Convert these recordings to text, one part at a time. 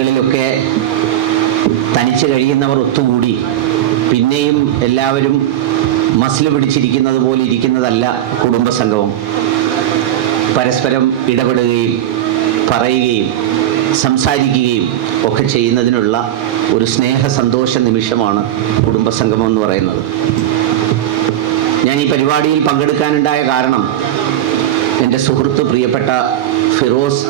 വീടുകളിലൊക്കെ തനിച്ച് കഴിയുന്നവർ ഒത്തുകൂടി പിന്നെയും എല്ലാവരും മസിൽ പിടിച്ചിരിക്കുന്നത് പോലെ ഇരിക്കുന്നതല്ല കുടുംബസംഗമം. പരസ്പരം ഇടപെടുകയും പറയുകയും സംസാരിക്കുകയും ഒക്കെ ചെയ്യുന്നതിനുള്ള ഒരു സ്നേഹ സന്തോഷ നിമിഷമാണ് കുടുംബസംഗമം എന്ന് പറയുന്നത്. ഞാൻ ഈ പരിപാടിയിൽ പങ്കെടുക്കാനുണ്ടായ കാരണം എൻ്റെ സുഹൃത്ത് പ്രിയപ്പെട്ട ഫിറോസ്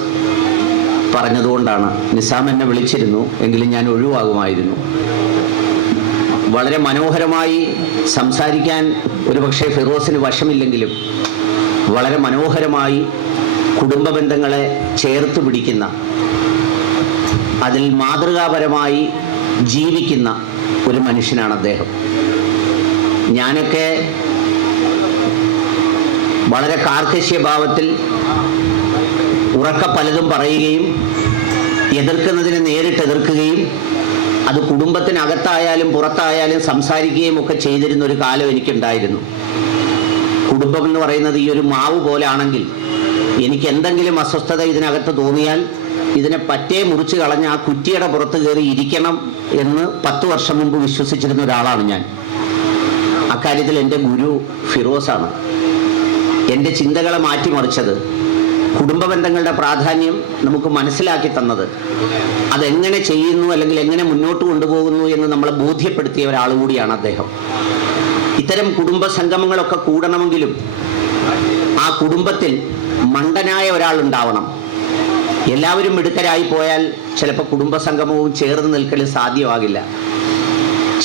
പറഞ്ഞതുകൊണ്ടാണ്. നിസാം എന്നെ വിളിച്ചിരുന്നു, എങ്കിലും ഞാൻ ഒഴിവാകുമായിരുന്നു. വളരെ മനോഹരമായി സംസാരിക്കാൻ ഒരുപക്ഷെ ഫിറോസിന് വശമില്ലെങ്കിലും വളരെ മനോഹരമായി കുടുംബ ബന്ധങ്ങളെ ചേർത്ത് പിടിക്കുന്ന, അതിൽ മാതൃകാപരമായി ജീവിക്കുന്ന ഒരു മനുഷ്യനാണ് അദ്ദേഹം. ഞാനൊക്കെ വളരെ കാർക്കശ്യഭാവത്തിൽ ഉറക്ക പലതും പറയുകയും എതിർക്കുന്നതിനെ നേരിട്ട് എതിർക്കുകയും അത് കുടുംബത്തിനകത്തായാലും പുറത്തായാലും സംസാരിക്കുകയും ഒക്കെ ചെയ്തിരുന്ന ഒരു കാലം എനിക്കുണ്ടായിരുന്നു. കുടുംബം എന്ന് പറയുന്നത് ഈ ഒരു മാവ് പോലെ ആണെങ്കിൽ എനിക്ക് എന്തെങ്കിലും അസ്വസ്ഥത ഇതിനകത്ത് തോന്നിയാൽ ഇതിനെ പറ്റേ മുറിച്ച് കളഞ്ഞ് ആ കുറ്റിയുടെ പുറത്ത് കയറി ഇരിക്കണം എന്ന് 10 വർഷം മുമ്പ് വിശ്വസിച്ചിരുന്ന ഒരാളാണ് ഞാൻ. അക്കാര്യത്തിൽ എൻ്റെ ഗുരു ഫിറോസാണ് എൻ്റെ ചിന്തകളെ മാറ്റിമറിച്ചത്. കുടുംബ ബന്ധങ്ങളുടെ പ്രാധാന്യം നമുക്ക് മനസ്സിലാക്കി തന്നത്, അതെങ്ങനെ ചെയ്യുന്നു അല്ലെങ്കിൽ എങ്ങനെ മുന്നോട്ട് കൊണ്ടുപോകുന്നു എന്ന് നമ്മളെ ബോധ്യപ്പെടുത്തിയ ഒരാൾ കൂടിയാണ് അദ്ദേഹം. ഇത്തരം കുടുംബ സംഗമങ്ങളൊക്കെ കൂടണമെങ്കിലും ആ കുടുംബത്തിൽ മണ്ടനായ ഒരാളുണ്ടാവണം. എല്ലാവരും മിടുക്കരായി പോയാൽ ചിലപ്പോൾ കുടുംബസംഗമവും ചേർന്ന് നിൽക്കലും സാധ്യമാകില്ല.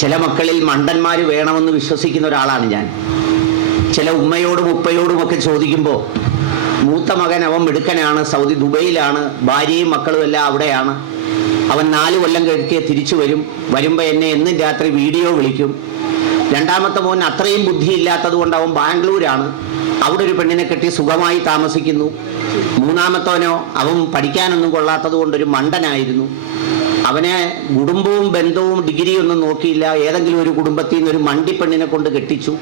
ചില മക്കളിൽ മണ്ടന്മാർ വേണമെന്ന് വിശ്വസിക്കുന്ന ഒരാളാണ് ഞാൻ. ചില ഉമ്മയോടും ഉപ്പയോടും ഒക്കെ ചോദിക്കുമ്പോൾ മൂത്ത മകൻ അവൻ മിടുക്കനാണ്, സൗദി ദുബൈയിലാണ്, ഭാര്യയും മക്കളും എല്ലാം അവിടെയാണ്, അവൻ 4 കൊല്ലം കഴിഞ്ഞ് തിരിച്ചു വരുമ്പോൾ എന്നെ എന്നും രാത്രി വീഡിയോ വിളിക്കും. രണ്ടാമത്തെ മോൻ അത്രയും ബുദ്ധിയില്ലാത്തത് കൊണ്ട് അവൻ ബാംഗ്ലൂരാണ്, അവിടെ ഒരു പെണ്ണിനെ കെട്ടി സുഖമായി താമസിക്കുന്നു. മൂന്നാമത്തവനോ അവൻ പഠിക്കാനൊന്നും കൊള്ളാത്തത് കൊണ്ടൊരു മണ്ടനായിരുന്നു, അവനെ കുടുംബവും ബന്ധവും ഡിഗ്രിയൊന്നും നോക്കിയില്ല, ഏതെങ്കിലും ഒരു കുടുംബത്തിൽ നിന്ന് ഒരു മണ്ടിപ്പെണ്ണിനെ കൊണ്ട് കെട്ടിച്ചു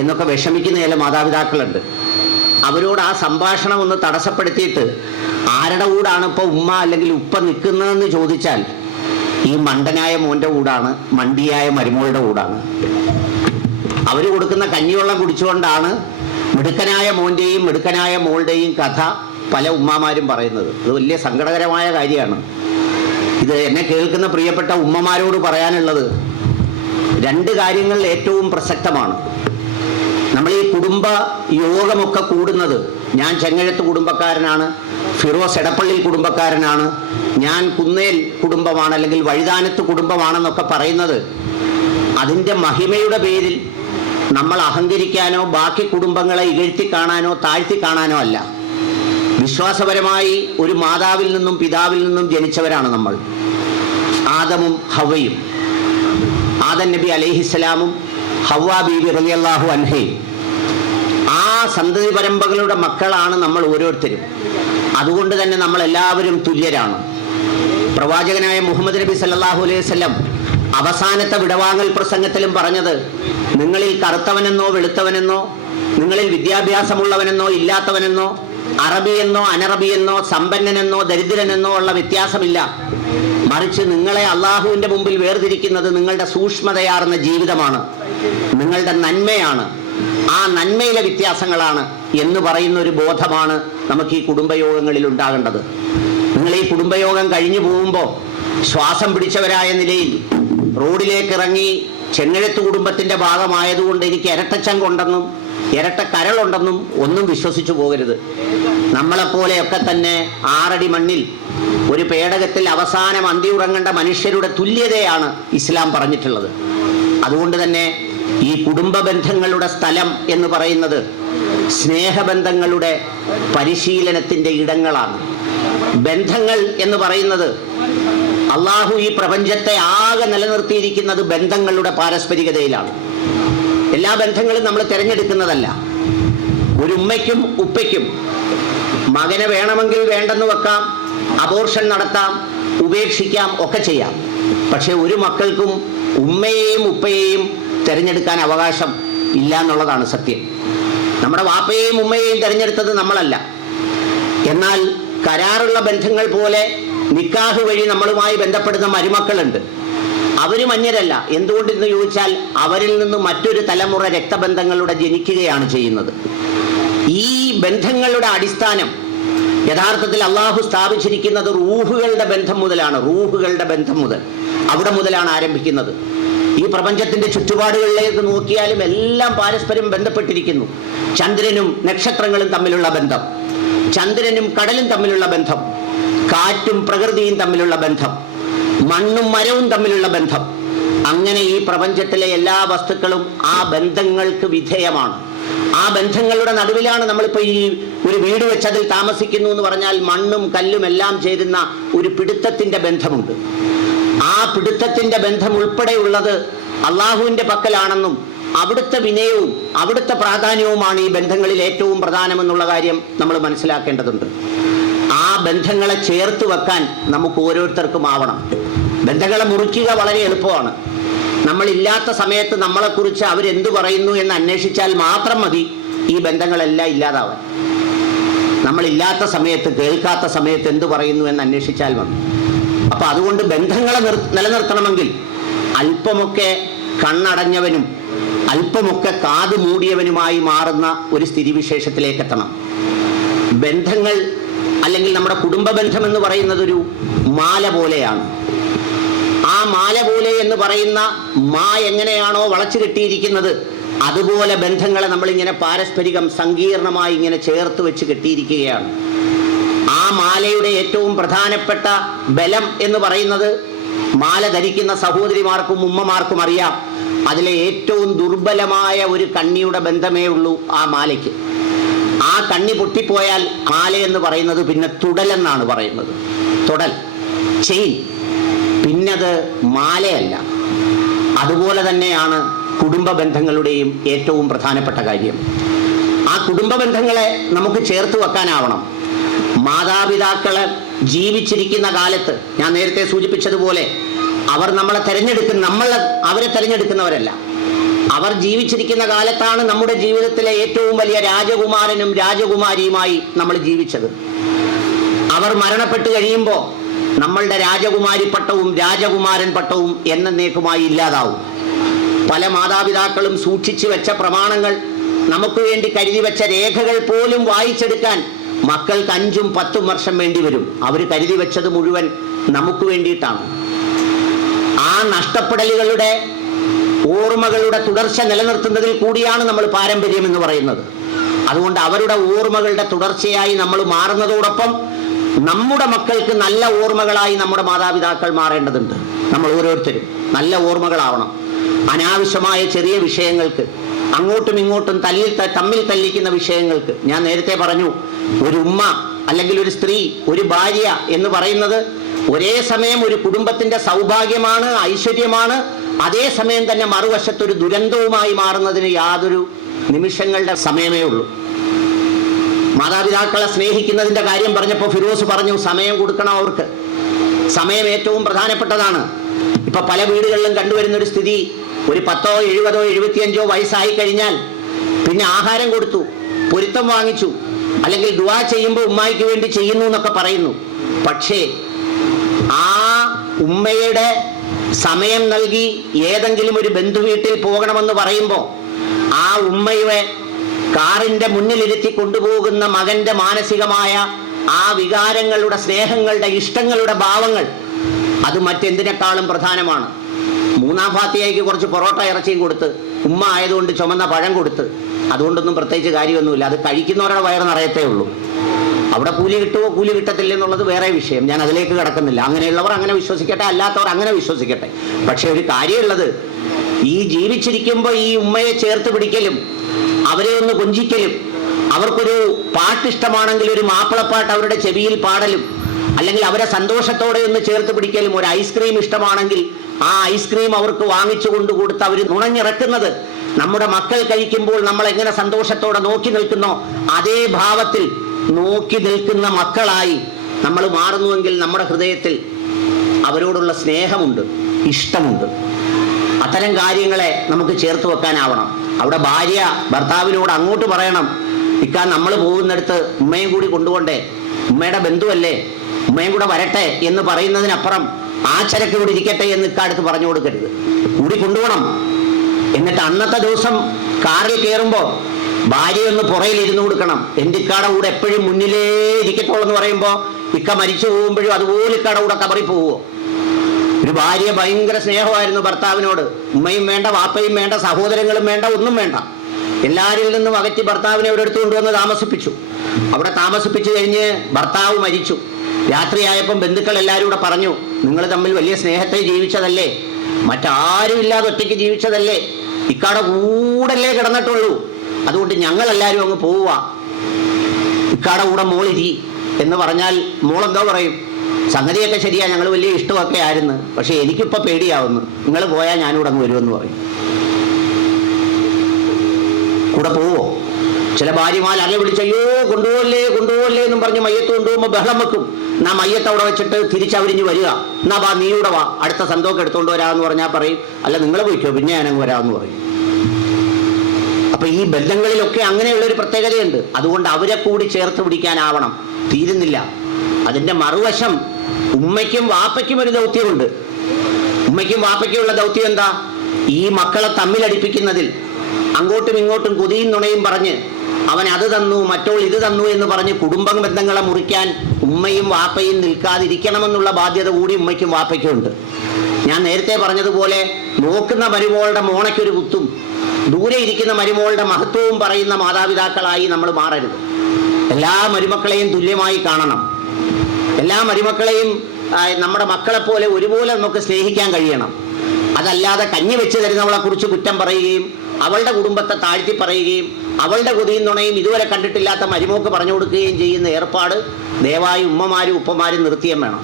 എന്നൊക്കെ വിഷമിക്കുന്ന ചില മാതാപിതാക്കളുണ്ട്. അവരോട് ആ സംഭാഷണം ഒന്ന് തടസ്സപ്പെടുത്തിയിട്ട് ആരുടെ കൂടാണ് ഇപ്പോൾ ഉമ്മ അല്ലെങ്കിൽ ഉപ്പ നിൽക്കുന്നതെന്ന് ചോദിച്ചാൽ ഈ മണ്ടനായ മോൻ്റെ കൂടാണ്, മണ്ടിയായ മരുമോളുടെ കൂടാണ്. അവർ കൊടുക്കുന്ന കഞ്ഞിവെള്ളം കുടിച്ചുകൊണ്ടാണ് മിടുക്കനായ മോൻ്റെയും മിടുക്കനായ മോളുടെയും കഥ പല ഉമ്മമാരും പറയുന്നത്. അത് വലിയ സങ്കടകരമായ കാര്യമാണ്. ഇത് എന്നെ കേൾക്കുന്ന പ്രിയപ്പെട്ട ഉമ്മമാരോട് പറയാനുള്ളത് 2 കാര്യങ്ങളിൽ ഏറ്റവും പ്രസക്തമാണ്. നമ്മൾ ഈ കുടുംബ യോഗമൊക്കെ കൂടുന്നത്, ഞാൻ ചെങ്ങഴത്ത് കുടുംബക്കാരനാണ്, ഫിറോസ് എടപ്പള്ളിൽ കുടുംബക്കാരനാണ്, ഞാൻ കുന്നേൽ കുടുംബമാണ് അല്ലെങ്കിൽ വഴുതാനത്ത് കുടുംബമാണെന്നൊക്കെ പറയുന്നത് അതിൻ്റെ മഹിമയുടെ പേരിൽ നമ്മൾ അഹങ്കരിക്കാനോ ബാക്കി കുടുംബങ്ങളെ ഇകഴ്ത്തി കാണാനോ താഴ്ത്തി കാണാനോ അല്ല. വിശ്വാസപരമായി ഒരു മാതാവിൽ നിന്നും പിതാവിൽ നിന്നും ജനിച്ചവരാണ് നമ്മൾ. ആദമും ഹവ്വയും, ആദം നബി അലൈഹിസ്സലാമും ഹവ്വ ബീബി റളിയല്ലാഹു അൻഹയും, ആ സന്തതി പരമ്പരകളുടെ മക്കളാണ് നമ്മൾ ഓരോരുത്തരും. അതുകൊണ്ട് തന്നെ നമ്മൾ എല്ലാവരും തുല്യരാണ്. പ്രവാചകനായ മുഹമ്മദ് നബി സല്ലല്ലാഹു അലൈഹി വസല്ലം അവസാനത്തെ വിടവാങ്ങൽ പ്രസംഗത്തിലും പറഞ്ഞത്, നിങ്ങളിൽ കറുത്തവനെന്നോ വെളുത്തവനെന്നോ, നിങ്ങളിൽ വിദ്യാഭ്യാസമുള്ളവനെന്നോ ഇല്ലാത്തവനെന്നോ, അറബിയെന്നോ അനറബിയെന്നോ, സമ്പന്നനെന്നോ ദരിദ്രനെന്നോ ഉള്ള വ്യത്യാസമില്ല. മറിച്ച് നിങ്ങളെ അള്ളാഹുവിൻ്റെ മുമ്പിൽ വേർതിരിക്കുന്നത് നിങ്ങളുടെ സൂക്ഷ്മതയാർന്ന ജീവിതമാണ്, നിങ്ങളുടെ നന്മയാണ്, ആ നന്മയിലെ വ്യത്യാസങ്ങളാണ് എന്ന് പറയുന്ന ഒരു ബോധമാണ് നമുക്ക് ഈ കുടുംബയോഗങ്ങളിൽ ഉണ്ടാകേണ്ടത്. നിങ്ങൾ ഈ കുടുംബയോഗം കഴിഞ്ഞു പോകുമ്പോൾ ശ്വാസം പിടിച്ചവരായ നിലയിൽ റോഡിലേക്ക് ഇറങ്ങി ചെങ്ങഴത്ത് കുടുംബത്തിൻ്റെ ഭാഗമായതുകൊണ്ട് എനിക്ക് ഇരട്ടച്ചങ്കുണ്ടെന്നും ഇരട്ട കരളുണ്ടെന്നും ഒന്നും വിശ്വസിച്ചു പോകരുത്. നമ്മളെപ്പോലെയൊക്കെ തന്നെ 6 അടി മണ്ണിൽ ഒരു പേടകത്തിൽ അവസാനം അന്തി ഉറങ്ങേണ്ട മനുഷ്യരുടെ തുല്യതയാണ് ഇസ്ലാം പറഞ്ഞിട്ടുള്ളത്. അതുകൊണ്ട് തന്നെ ഈ കുടുംബ ബന്ധങ്ങളുടെ സ്ഥലം എന്ന് പറയുന്നത് സ്നേഹബന്ധങ്ങളുടെ പരിശീലനത്തിൻ്റെ ഇടങ്ങളാണ്. ബന്ധങ്ങൾ എന്ന് പറയുന്നത്, അള്ളാഹു ഈ പ്രപഞ്ചത്തെ ആകെ നിലനിർത്തിയിരിക്കുന്നത് ബന്ധങ്ങളുടെ പാരസ്പരികതയിലാണ്. എല്ലാ ബന്ധങ്ങളും നമ്മൾ തിരഞ്ഞെടുക്കുന്നതല്ല. ഒരു ഉമ്മയ്ക്കും ഉപ്പയ്ക്കും മകനെ വേണമെങ്കിൽ വേണ്ടെന്ന് വെക്കാം, അബോർഷൻ നടത്താം, ഉപേക്ഷിക്കാം, ഒക്കെ ചെയ്യാം. പക്ഷെ ഒരു മക്കൾക്കും ഉമ്മയെയും ഉപ്പയെയും തിരഞ്ഞെടുക്കാൻ അവകാശം ഇല്ല എന്നുള്ളതാണ് സത്യം. നമ്മുടെ വാപ്പയെയും ഉമ്മയെയും തിരഞ്ഞെടുത്തത് നമ്മളല്ല. എന്നാൽ കരാറുള്ള ബന്ധങ്ങൾ പോലെ നിക്കാഹ് വഴി നമ്മളുമായി ബന്ധപ്പെടുന്ന മരുമക്കളുണ്ട്. അവരും അന്യരല്ല. എന്തുകൊണ്ടെന്ന് ചോദിച്ചാൽ അവരിൽ നിന്ന് മറ്റൊരു തലമുറ രക്തബന്ധങ്ങളുടെ ജനിക്കുകയാണ് ചെയ്യുന്നത്. ഈ ബന്ധങ്ങളുടെ അടിസ്ഥാനം യഥാർത്ഥത്തിൽ അള്ളാഹു സ്ഥാപിച്ചിരിക്കുന്നത് റൂഹുകളുടെ ബന്ധം മുതലാണ്. റൂഹുകളുടെ ബന്ധം മുതൽ അവിടെ മുതലാണ് ആരംഭിക്കുന്നത്. ഈ പ്രപഞ്ചത്തിന്റെ ചുറ്റുപാടുകളിലേക്ക് നോക്കിയാലും എല്ലാം പരസ്പരം ബന്ധപ്പെട്ടിരിക്കുന്നു. ചന്ദ്രനും നക്ഷത്രങ്ങളും തമ്മിലുള്ള ബന്ധം, ചന്ദ്രനും കടലും തമ്മിലുള്ള ബന്ധം, കാറ്റും പ്രകൃതിയും തമ്മിലുള്ള ബന്ധം, മണ്ണും മരവും തമ്മിലുള്ള ബന്ധം. അങ്ങനെ ഈ പ്രപഞ്ചത്തിലെ എല്ലാ വസ്തുക്കളും ആ ബന്ധങ്ങൾക്ക് വിധേയമാണ്. ആ ബന്ധങ്ങളുടെ നടുവിലാണ് നമ്മളിപ്പോൾ ഈ ഒരു വീട് വെച്ചതിൽ താമസിക്കുന്നു എന്ന് പറഞ്ഞാൽ മണ്ണും കല്ലും എല്ലാം ചേരുന്ന ഒരു പിടുത്തത്തിന്റെ ബന്ധമുണ്ട്. ആ പിടുത്തത്തിന്റെ ബന്ധം ഉൾപ്പെടെയുള്ളത് അള്ളാഹുവിന്റെ പക്കലാണെന്നും അവിടുത്തെ വിനയവും അവിടുത്തെ പ്രാധാന്യവുമാണ് ഈ ബന്ധങ്ങളിൽ ഏറ്റവും പ്രധാനമെന്നുള്ള കാര്യം നമ്മൾ മനസ്സിലാക്കേണ്ടതുണ്ട്. ആ ബന്ധങ്ങളെ ചേർത്ത് വെക്കാൻ നമുക്ക് ഓരോരുത്തർക്കും ആവണം. ബന്ധങ്ങളെ മുറിക്കുക വളരെ എളുപ്പമാണ്. നമ്മളില്ലാത്ത സമയത്ത് നമ്മളെക്കുറിച്ച് അവരെന്ത് പറയുന്നു എന്ന് അന്വേഷിച്ചാൽ മാത്രം മതി ഈ ബന്ധങ്ങളെല്ലാം ഇല്ലാതാവാൻ. നമ്മളില്ലാത്ത സമയത്ത്, കേൾക്കാത്ത സമയത്ത് എന്ത് പറയുന്നു എന്ന് അന്വേഷിച്ചാൽ മതി. അപ്പൊ അതുകൊണ്ട് ബന്ധങ്ങളെ നിലനിർത്തണമെങ്കിൽ അല്പമൊക്കെ കണ്ണടഞ്ഞവനും അല്പമൊക്കെ കാത് മൂടിയവനുമായി മാറുന്ന ഒരു സ്ഥിതിവിശേഷത്തിലേക്ക് എത്തണം. ബന്ധങ്ങൾ അല്ലെങ്കിൽ നമ്മുടെ കുടുംബ ബന്ധം എന്ന് പറയുന്നത് ഒരു മാല പോലെയാണ്. ആ മാല പോലെ എന്ന് പറയുന്ന എങ്ങനെയാണോ വളച്ചു കെട്ടിയിരിക്കുന്നത് അതുപോലെ ബന്ധങ്ങളെ നമ്മളിങ്ങനെ പാരസ്പരികം സങ്കീർണമായി ഇങ്ങനെ ചേർത്ത് വെച്ച് കെട്ടിയിരിക്കുകയാണ്. ആ മാലയുടെ ഏറ്റവും പ്രധാനപ്പെട്ട ബലം എന്ന് പറയുന്നത് മാല ധരിക്കുന്ന സഹോദരിമാർക്കും ഉമ്മമാർക്കും അറിയാം. അതിലെ ഏറ്റവും ദുർബലമായ ഒരു കണ്ണിയുടെ ബന്ധമേ ഉള്ളൂ ആ മാലയ്ക്ക്. ആ കണ്ണി പൊട്ടിപ്പോയാൽ മാല എന്ന് പറയുന്നത് പിന്നെ തുടലെന്നാണ് പറയുന്നത്. തുടൽ, ചെയിൻ, പിന്നത് മാലയല്ല. അതുപോലെ തന്നെയാണ് കുടുംബ ബന്ധങ്ങളുടെയും ഏറ്റവും പ്രധാനപ്പെട്ട കാര്യം. ആ കുടുംബ ബന്ധങ്ങളെ നമുക്ക് ചേർത്ത് വെക്കാനാവണം. മാതാപിതാക്കളെ ജീവിച്ചിരിക്കുന്ന കാലത്ത് ഞാൻ നേരത്തെ സൂചിപ്പിച്ചതുപോലെ അവർ നമ്മളെ തിരഞ്ഞെടുക്കുന്ന, അവരെ തിരഞ്ഞെടുക്കുന്നവരല്ല. അവർ ജീവിച്ചിരിക്കുന്ന കാലത്താണ് നമ്മുടെ ജീവിതത്തിലെ ഏറ്റവും വലിയ രാജകുമാരനും രാജകുമാരിയുമായി നമ്മൾ ജീവിച്ചത്. അവർ മരണപ്പെട്ട് കഴിയുമ്പോൾ നമ്മളുടെ രാജകുമാരി പട്ടവും രാജകുമാരൻ പട്ടവും എന്നേക്കുമായി ഇല്ലാതാവും. പല മാതാപിതാക്കളും സൂക്ഷിച്ചു വെച്ച പ്രമാണങ്ങൾ, നമുക്ക് വേണ്ടി കരുതി വെച്ച രേഖകൾ പോലും വായിച്ചെടുക്കാൻ മക്കൾക്ക് 5-10 വർഷം വേണ്ടി വരും. അവർ കരുതി വെച്ചത് മുഴുവൻ നമുക്ക് വേണ്ടിയിട്ടാണ്. ആ നഷ്ടപ്പെടലുകളുടെ ഓർമ്മകളുടെ തുടർച്ച നിലനിർത്തുന്നതിൽ കൂടിയാണ് നമ്മൾ പാരമ്പര്യം എന്ന് പറയുന്നത്. അതുകൊണ്ട് അവരുടെ ഓർമ്മകളുടെ തുടർച്ചയായി നമ്മൾ മാറുന്നതോടൊപ്പം നമ്മുടെ മക്കൾക്ക് നല്ല ഓർമ്മകളായി നമ്മുടെ മാതാപിതാക്കൾ മാറേണ്ടതുണ്ട്. നമ്മൾ ഓരോരുത്തരും നല്ല ഓർമ്മകളാവണം. അനാവശ്യമായ ചെറിയ വിഷയങ്ങൾക്ക്, അങ്ങോട്ടും ഇങ്ങോട്ടും തമ്മിൽ തല്ലിക്കുന്ന വിഷയങ്ങൾക്ക്, ഞാൻ നേരത്തെ പറഞ്ഞു, ഒരു ഉമ്മ അല്ലെങ്കിൽ ഒരു സ്ത്രീ, ഒരു ഭാര്യ എന്ന് പറയുന്നത് ഒരേ സമയം ഒരു കുടുംബത്തിന്റെ സൗഭാഗ്യമാണ്, ഐശ്വര്യമാണ്. അതേസമയം തന്നെ മറുവശത്തൊരു ദുരന്തവുമായി മാറുന്നതിന് യാതൊരു നിമിഷങ്ങളുടെ സമയമേ ഉള്ളൂ. മാതാപിതാക്കളെ സ്നേഹിക്കുന്നതിന്റെ കാര്യം പറഞ്ഞപ്പോൾ ഫിറോസ് പറഞ്ഞു, സമയം കൊടുക്കണം അവർക്ക്. സമയം ഏറ്റവും പ്രധാനപ്പെട്ടതാണ്. ഇപ്പൊ പല വീടുകളിലും കണ്ടുവരുന്ന ഒരു സ്ഥിതി, ഒരു 10, 70, 75 വയസ്സായി കഴിഞ്ഞാൽ പിന്നെ ആഹാരം കൊടുത്തു, പൊരുത്തം വാങ്ങിച്ചു, അല്ലെങ്കിൽ ദുആ ചെയ്യുമ്പോൾ ഉമ്മായിക്ക് വേണ്ടി ചെയ്യുന്നു എന്നൊക്കെ പറയുന്നു. പക്ഷേ ആ ഉമ്മയുടെ സമയം നൽകി ഏതെങ്കിലും ഒരു ബന്ധുവീട്ടിൽ പോകണമെന്ന് പറയുമ്പോൾ ആ ഉമ്മയെ കാറിന്റെ മുന്നിലിരുത്തി കൊണ്ടുപോകുന്ന മകന്റെ മാനസികമായ ആ വികാരങ്ങളുടെ, സ്നേഹങ്ങളുടെ, ഇഷ്ടങ്ങളുടെ ഭാവങ്ങൾ അത് മറ്റെന്തിനേക്കാളും പ്രധാനമാണ്. 3-ാം ഫാത്തിഹയ്ക്ക് കുറച്ച് പൊറോട്ട ഇറച്ചിയും കൊടുത്ത്, ഉമ്മ ആയതുകൊണ്ട് ചുമന്ന പഴം കൊടുത്ത്, അതുകൊണ്ടൊന്നും പ്രത്യേകിച്ച് കാര്യമൊന്നുമില്ല. അത് കഴിക്കുന്നവരുടെ വയറ് നിറയത്തേ ഉള്ളൂ. അവിടെ കൂലി കിട്ടുമോ കൂലി കിട്ടത്തില്ല എന്നുള്ളത് വേറെ വിഷയം, ഞാൻ അതിലേക്ക് കടക്കുന്നില്ല. അങ്ങനെയുള്ളവർ അങ്ങനെ വിശ്വസിക്കട്ടെ, അല്ലാത്തവർ അങ്ങനെ വിശ്വസിക്കട്ടെ. പക്ഷെ ഒരു കാര്യമുള്ളത്, ഈ ജീവിച്ചിരിക്കുമ്പോൾ ഈ ഉമ്മയെ ചേർത്ത് പിടിക്കലും അവരെ ഒന്ന് കൊഞ്ചിക്കലും, അവർക്കൊരു പാട്ടിഷ്ടമാണെങ്കിൽ ഒരു മാപ്പിളപ്പാട്ട് അവരുടെ ചെവിയിൽ പാടലും, അല്ലെങ്കിൽ അവരെ സന്തോഷത്തോടെ ഒന്ന് ചേർത്ത് പിടിക്കലും, ഒരു ഐസ്ക്രീം ഇഷ്ടമാണെങ്കിൽ ആ ഐസ്ക്രീം അവർക്ക് വാങ്ങിച്ചു കൊണ്ടു കൊടുത്ത് അവർ നുണഞ്ഞിറക്കുന്നത്, നമ്മുടെ മക്കൾ കഴിക്കുമ്പോൾ നമ്മൾ എങ്ങനെ സന്തോഷത്തോടെ നോക്കി നിൽക്കുന്നോ അതേ ഭാവത്തിൽ നോക്കി നിൽക്കുന്ന മക്കളായി നമ്മൾ മാറുന്നുവെങ്കിൽ നമ്മുടെ ഹൃദയത്തിൽ അവരോടുള്ള സ്നേഹമുണ്ട്, ഇഷ്ടമുണ്ട്. അത്തരം കാര്യങ്ങളെ നമുക്ക് ചേർത്ത് വെക്കാനാവണം. അവിടെ ഭാര്യ ഭർത്താവിനോട് അങ്ങോട്ട് പറയണം, ഇക്കാ നമ്മൾ പോകുന്നിടത്ത് ഉമ്മയും കൂടി കൊണ്ടുപോണ്ടേ, ഉമ്മയുടെ ബന്ധുവല്ലേ, ഉമ്മയും കൂടെ വരട്ടെ എന്ന് പറയുന്നതിനപ്പുറം ആ ചരക്ക് ഇവിടെ ഇരിക്കട്ടെ എന്ന് ഇക്കാലത്ത് പറഞ്ഞു കൊടുക്കരുത്, കൂടി കൊണ്ടുപോകണം. എന്നിട്ട് അന്നത്തെ ദിവസം കാറിൽ കയറുമ്പോൾ ഭാര്യയൊന്ന് പുറയിൽ ഇരുന്ന് കൊടുക്കണം. എൻ്റെ ഇക്കാടെ കൂടെ എപ്പോഴും മുന്നിലേ ഇരിക്കത്തുള്ളൂ എന്ന് പറയുമ്പോൾ ഇക്ക മരിച്ചു പോകുമ്പോഴും അതുപോലെ ഇക്കാടെ കൂടെ കബറി പോവുമോ? ഒരു ഭാര്യ ഭയങ്കര സ്നേഹമായിരുന്നു ഭർത്താവിനോട്. ഉമ്മയും വേണ്ട, വാപ്പയും വേണ്ട, സഹോദരങ്ങളും വേണ്ട, ഒന്നും വേണ്ട. എല്ലാവരിൽ നിന്നും അകറ്റി ഭർത്താവിനെ അവിടെ എടുത്തു കൊണ്ടുവന്ന് താമസിപ്പിച്ചു. അവിടെ താമസിപ്പിച്ചു കഴിഞ്ഞ് ഭർത്താവ് മരിച്ചു. രാത്രിയായപ്പം ബന്ധുക്കൾ എല്ലാവരും കൂടെ പറഞ്ഞു, നിങ്ങൾ തമ്മിൽ വലിയ സ്നേഹത്തെ ജീവിച്ചതല്ലേ, മറ്റാരും ഇല്ലാതെ ഒറ്റയ്ക്ക് ജീവിച്ചതല്ലേ, ഇക്കാടെ കൂടല്ലേ കിടന്നിട്ടുള്ളൂ, അതുകൊണ്ട് ഞങ്ങളെല്ലാവരും അങ്ങ് പോവുക, ഇക്കാടെ കൂടെ മോളിരി എന്ന് പറഞ്ഞാൽ മോളെന്തോ പറയും? സംഗതിയൊക്കെ ശരിയാ, ഞങ്ങൾ വലിയ ഇഷ്ടമൊക്കെ ആയിരുന്നു, പക്ഷെ എനിക്കിപ്പോൾ പേടിയാവുന്നു, നിങ്ങൾ പോയാൽ ഞാനിവിടെ അങ്ങ് വരുമെന്ന് പറയും. കൂടെ പോവോ? ചില ഭാര്യമാർ അല്ല വിളിച്ച് അയ്യോ കൊണ്ടുപോകല്ലേ കൊണ്ടുപോകല്ലേ എന്നും പറഞ്ഞ് മയ്യത്ത് കൊണ്ടുപോകുമ്പോൾ ബഹളം വെക്കും. എന്നാ മയ്യത്ത് അവിടെ വെച്ചിട്ട് തിരിച്ചവരിഞ്ഞ് വരിക, എന്നാ വാ നീ ഇവിടെ വാ, അടുത്ത സന്തോഷം എടുത്തുകൊണ്ട് വരാമെന്ന് പറഞ്ഞാൽ പറയും അല്ല നിങ്ങൾ പോയിക്കോ, പിന്നെ ഞാനങ്ങ് വരാമെന്ന് പറയും. അപ്പൊ ഈ ബന്ധങ്ങളിലൊക്കെ അങ്ങനെയുള്ളൊരു പ്രത്യേകതയുണ്ട്. അതുകൊണ്ട് അവരെ കൂടി ചേർത്ത് പിടിക്കാനാവണം. തീരുന്നില്ല. അതിന്റെ മറുവശം ഉമ്മയ്ക്കും വാപ്പയ്ക്കും ഒരു ദൗത്യമുണ്ട്. ഉമ്മയ്ക്കും വാപ്പയ്ക്കുമുള്ള ദൗത്യം എന്താ? ഈ മക്കളെ തമ്മിലടിപ്പിക്കുന്നതിൽ അങ്ങോട്ടും ഇങ്ങോട്ടും കൊതിയും നുണയും പറഞ്ഞ് അവൻ അത് തന്നു മറ്റോൾ ഇത് തന്നു എന്ന് പറഞ്ഞ് കുടുംബ ബന്ധങ്ങളെ മുറിക്കാൻ ഉമ്മയും വാപ്പയും നിൽക്കാതിരിക്കണമെന്നുള്ള ബാധ്യത കൂടി ഉമ്മയ്ക്കും വാപ്പയ്ക്കും ഉണ്ട്. ഞാൻ നേരത്തെ പറഞ്ഞതുപോലെ നോക്കുന്ന മരുമോളുടെ മോണയ്ക്കൊരു കുത്തും ദൂരെ ഇരിക്കുന്ന മരുമോളുടെ മഹത്വവും പറയുന്ന മാതാപിതാക്കളായി നമ്മൾ മാറരുത്. എല്ലാ മരുമക്കളെയും തുല്യമായി കാണണം. എല്ലാ മരുമക്കളെയും നമ്മുടെ മക്കളെപ്പോലെ ഒരുപോലെ നമുക്ക് സ്നേഹിക്കാൻ കഴിയണം. അതല്ലാതെ കഞ്ഞി വെച്ച് തരുന്നവളെ കുറിച്ച് കുറ്റം പറയുകയും അവളുടെ കുടുംബത്തെ താഴ്ത്തി പറയുകയും അവളുടെ കൊതിയും നുണയും ഇതുവരെ കണ്ടിട്ടില്ലാത്ത മരുമോക്ക് പറഞ്ഞു കൊടുക്കുകയും ചെയ്യുന്ന ഏർപ്പാട് ദയവായി ഉമ്മമാരും ഉപ്പമാരും നിർത്തിയും വേണം.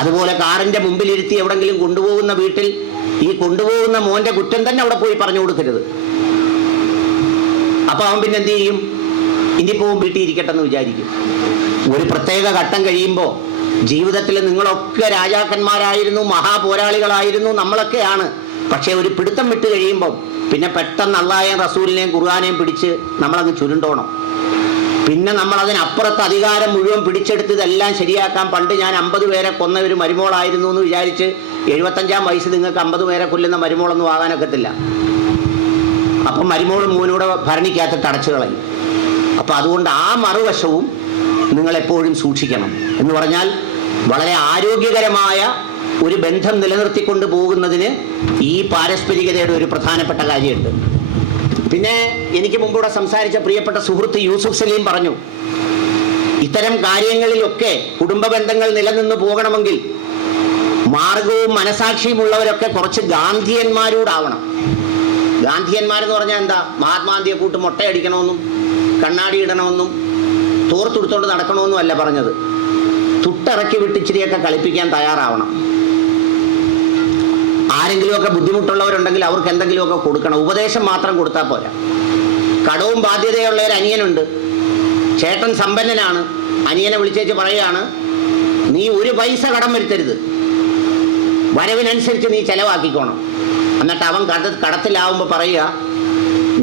അതുപോലെ കാറിന്റെ മുമ്പിലിരുത്തി എവിടെങ്കിലും കൊണ്ടുപോകുന്ന വീട്ടിൽ ഈ കൊണ്ടുപോകുന്ന മോന്റെ കുറ്റം തന്നെ അവിടെ പോയി പറഞ്ഞു കൊടുക്കരുത്. അപ്പൊ അവൻ പിന്നെ എന്ത് ചെയ്യും? ഇനി പോവും വീട്ടിൽ ഇരിക്കട്ടെ എന്ന് വിചാരിക്കും. ഒരു പ്രത്യേക ഘട്ടം കഴിയുമ്പോൾ ജീവിതത്തിൽ നിങ്ങളൊക്കെ രാജാക്കന്മാരായിരുന്നു, മഹാപോരാളികളായിരുന്നു, നമ്മളൊക്കെയാണ്. പക്ഷെ ഒരു പിടുത്തം വിട്ട് കഴിയുമ്പോൾ പിന്നെ പെട്ടെന്ന് അള്ളാഹയും റസൂലിനെയും ഖുർആനെയും പിടിച്ച് നമ്മളങ്ങ് ചുരുണ്ടോണം. പിന്നെ നമ്മൾ അതിനപ്പുറത്ത് അധികാരം മുഴുവൻ പിടിച്ചെടുത്ത് ഇതെല്ലാം ശരിയാക്കാൻ പണ്ട് ഞാൻ 50 പേരെ കൊന്ന ഒരു മരുമോളായിരുന്നു എന്ന് വിചാരിച്ച് 75-ാം വയസ്സിൽ നിങ്ങൾക്ക് 50 പേരെ കൊല്ലുന്ന മരുമോളൊന്നും ആകാനൊക്കത്തില്ല. അപ്പം മരുമോളും മോനൂടെ ഭരണിക്കകത്ത് അടച്ചു കളയും. അപ്പം അതുകൊണ്ട് ആ മറുവശവും നിങ്ങളെപ്പോഴും സൂക്ഷിക്കണം. എന്ന് പറഞ്ഞാൽ വളരെ ആരോഗ്യകരമായ ഒരു ബന്ധം നിലനിർത്തിക്കൊണ്ട് പോകുന്നതിന് ഈ പാരസ്പരികതയുടെ ഒരു പ്രധാനപ്പെട്ട കാര്യമുണ്ട്. പിന്നെ എനിക്ക് മുമ്പൂടെ സംസാരിച്ച പ്രിയപ്പെട്ട സുഹൃത്ത് യൂസുഫ് സലീം പറഞ്ഞു, ഇത്തരം കാര്യങ്ങളിലൊക്കെ കുടുംബ ബന്ധങ്ങൾ നിലനിന്ന് പോകണമെങ്കിൽ മാർഗവും മനസാക്ഷിയും ഉള്ളവരൊക്കെ കുറച്ച് ഗാന്ധിയന്മാരോടാവണം. ഗാന്ധിയന്മാരെന്ന് പറഞ്ഞാൽ എന്താ? മഹാത്മാഗാന്ധിയെ കൂട്ട് മുട്ടയടിക്കണമെന്നും കണ്ണാടി ഇടണമെന്നും തോർത്തെടുത്തോണ്ട് നടക്കണമെന്നും അല്ല പറഞ്ഞത്. തുട്ടിറക്കി വിട്ടിച്ചിരിയൊക്കെ കളിപ്പിക്കാൻ തയ്യാറാവണം. ആരെങ്കിലുമൊക്കെ ബുദ്ധിമുട്ടുള്ളവരുണ്ടെങ്കിൽ അവർക്ക് എന്തെങ്കിലുമൊക്കെ കൊടുക്കണം. ഉപദേശം മാത്രം കൊടുത്താൽ പോരാ. കടവും ബാധ്യതയുള്ള ഒരു അനിയനുണ്ട്. ചേട്ടൻ സമ്പന്നനാണ്. അനിയനെ വിളിച്ചേച്ച് പറയുകയാണ്, നീ ഒരു പൈസ കടം വരുത്തരുത്, വരവിനനുസരിച്ച് നീ ചെലവാക്കിക്കോണം. എന്നിട്ട് അവൻ കടത്തിലാവുമ്പോൾ പറയുക,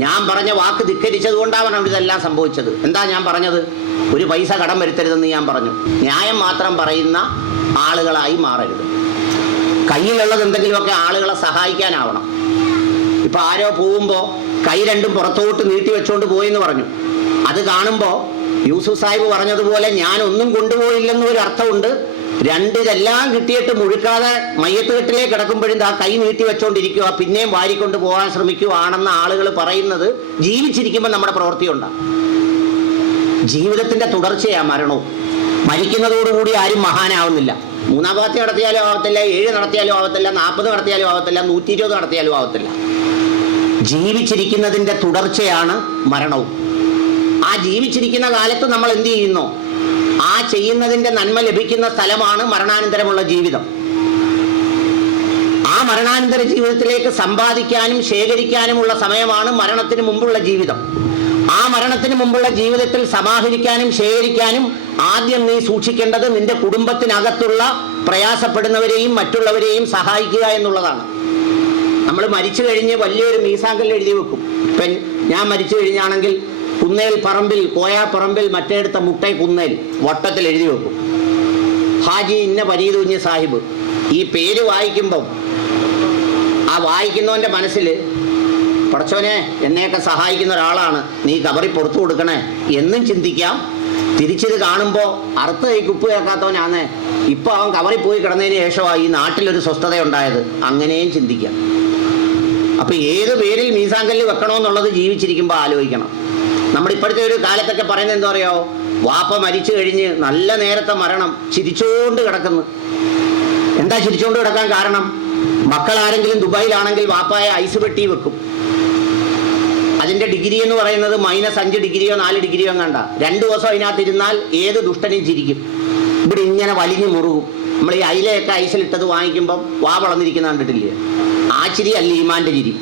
ഞാൻ പറഞ്ഞ വാക്ക് ധിക്കരിച്ചത് കൊണ്ടാണ് അവിടെ ഇതെല്ലാം സംഭവിച്ചത്. എന്താ ഞാൻ പറഞ്ഞത്? ഒരു പൈസ കടം വരുത്തരുതെന്ന് ഞാൻ പറഞ്ഞു. ന്യായം മാത്രം പറയുന്ന ആളുകളായി മാറരുത്. കയ്യിലുള്ളത് എന്തെങ്കിലുമൊക്കെ ആളുകളെ സഹായിക്കാനാവണം. ഇപ്പൊ ആരോ പോകുമ്പോൾ കൈ രണ്ടും പുറത്തോട്ട് നീട്ടി വെച്ചോണ്ട് പോയെന്ന് പറഞ്ഞു. അത് കാണുമ്പോൾ യൂസുഫ് സാഹിബ് പറഞ്ഞതുപോലെ ഞാൻ ഒന്നും കൊണ്ടുപോയില്ലെന്നും ഒരു അർത്ഥമുണ്ട്. രണ്ടിതെല്ലാം കിട്ടിയിട്ട് മുഴുക്കാതെ മയ്യത്ത് കെട്ടിലേക്ക് കിടക്കുമ്പോഴും ആ കൈ നീട്ടി വെച്ചോണ്ടിരിക്കുക, പിന്നെയും വാരിക്കൊണ്ട് പോകാൻ ശ്രമിക്കുകയാണെന്ന ആളുകൾ പറയുന്നത് ജീവിച്ചിരിക്കുമ്പോൾ നമ്മുടെ പ്രവൃത്തി ഉണ്ടാകും. ജീവിതത്തിന്റെ തുടർച്ചയാ മരണവും. മരിക്കുന്നതോടുകൂടി ആരും മഹാനാവുന്നില്ല. 3-ാം ഭാഗത്ത് നടത്തിയാലും ആവത്തില്ല, 7 നടത്തിയാലും ആവത്തില്ല, 40 നടത്തിയാലും ആവത്തില്ല, 120 നടത്തിയാലും ആവത്തില്ല. ജീവിച്ചിരിക്കുന്നതിന്റെ തുടർച്ചയാണ് മരണവും. ആ ജീവിച്ചിരിക്കുന്ന കാലത്ത് നമ്മൾ എന്ത് ചെയ്യുന്നു, ആ ചെയ്യുന്നതിന്റെ നന്മ ലഭിക്കുന്ന സ്ഥലമാണ് മരണാനന്തരമുള്ള ജീവിതം. ആ മരണാനന്തര ജീവിതത്തിലേക്ക് സമ്പാദിക്കാനും ശേഖരിക്കാനുമുള്ള സമയമാണ് മരണത്തിന് മുമ്പുള്ള ജീവിതം. ആ മരണത്തിന് മുമ്പുള്ള ജീവിതത്തിൽ സമാഹരിക്കാനും ശേഖരിക്കാനും ആദ്യം നീ സൂക്ഷിക്കേണ്ടത് നിന്റെ കുടുംബത്തിനകത്തുള്ള പ്രയാസപ്പെടുന്നവരെയും മറ്റുള്ളവരെയും സഹായിക്കുക എന്നുള്ളതാണ്. നമ്മൾ മരിച്ചു കഴിഞ്ഞ് വലിയൊരു മീസാങ്കല്ല് എഴുതി വെക്കും. ഇപ്പം ഞാൻ മരിച്ചു കഴിഞ്ഞാണെങ്കിൽ കുന്നേൽ പറമ്പിൽ, കോയാപ്പറമ്പിൽ, മറ്റേടുത്ത മുട്ടൈ കുന്നേൽ വട്ടത്തിൽ എഴുതി വെക്കും. ഹാജി ഇന്ന പരീദ് കുഞ്ഞ് സാഹിബ്. ഈ പേര് വായിക്കുമ്പം ആ വായിക്കുന്നവൻ്റെ മനസ്സിൽ പടച്ചോനെ എന്നെയൊക്കെ സഹായിക്കുന്ന ഒരാളാണ്, നീ കബറി പുറത്തു കൊടുക്കണേ എന്നും ചിന്തിക്കാം. തിരിച്ചിത് കാണുമ്പോൾ അറുത്ത് കൈക്ക് ഉപ്പ് കേൾക്കാത്തവനാണ്, ഇപ്പം അവൻ കബറിൽ പോയി കിടന്നതിന് ശേഷമാണ് ഈ നാട്ടിലൊരു സ്വസ്ഥത ഉണ്ടായത്, അങ്ങനെയും ചിന്തിക്കാം. അപ്പം ഏത് പേരിൽ മീസാങ്കല്ല് വെക്കണമെന്നുള്ളത് ജീവിച്ചിരിക്കുമ്പോൾ ആലോചിക്കണം. നമ്മുടെ ഇപ്പോഴത്തെ ഒരു കാലത്തൊക്കെ പറയുന്നത് എന്താ പറയുക, വാപ്പ മരിച്ചു കഴിഞ്ഞ് നല്ല നേരത്തെ മരണം, ചിരിച്ചുകൊണ്ട് കിടക്കുന്നു. എന്താ ചിരിച്ചുകൊണ്ട് കിടക്കാൻ കാരണം? മക്കൾ ആരെങ്കിലും ദുബായിലാണെങ്കിൽ വാപ്പായ ഐസ് പെട്ടി വെക്കും. അതിൻ്റെ ഡിഗ്രി എന്ന് പറയുന്നത് -5 ഡിഗ്രിയോ 4 ഡിഗ്രിയോ കണ്ട 2 ദിവസം അതിനകത്ത് ഇരുന്നാൽ ഏത് ദുഷ്ടനും ചിരിക്കും. ഇവിടെ ഇങ്ങനെ വലിഞ്ഞു മുറുകും. നമ്മൾ ഈ അയിലയൊക്കെ ഐസിലിട്ടത് വാങ്ങിക്കുമ്പം വാ വളർന്നിരിക്കുന്ന കണ്ടിട്ടില്ലേ? ആ ചിരി അല്ല ഈമാൻ്റെ ചിരി.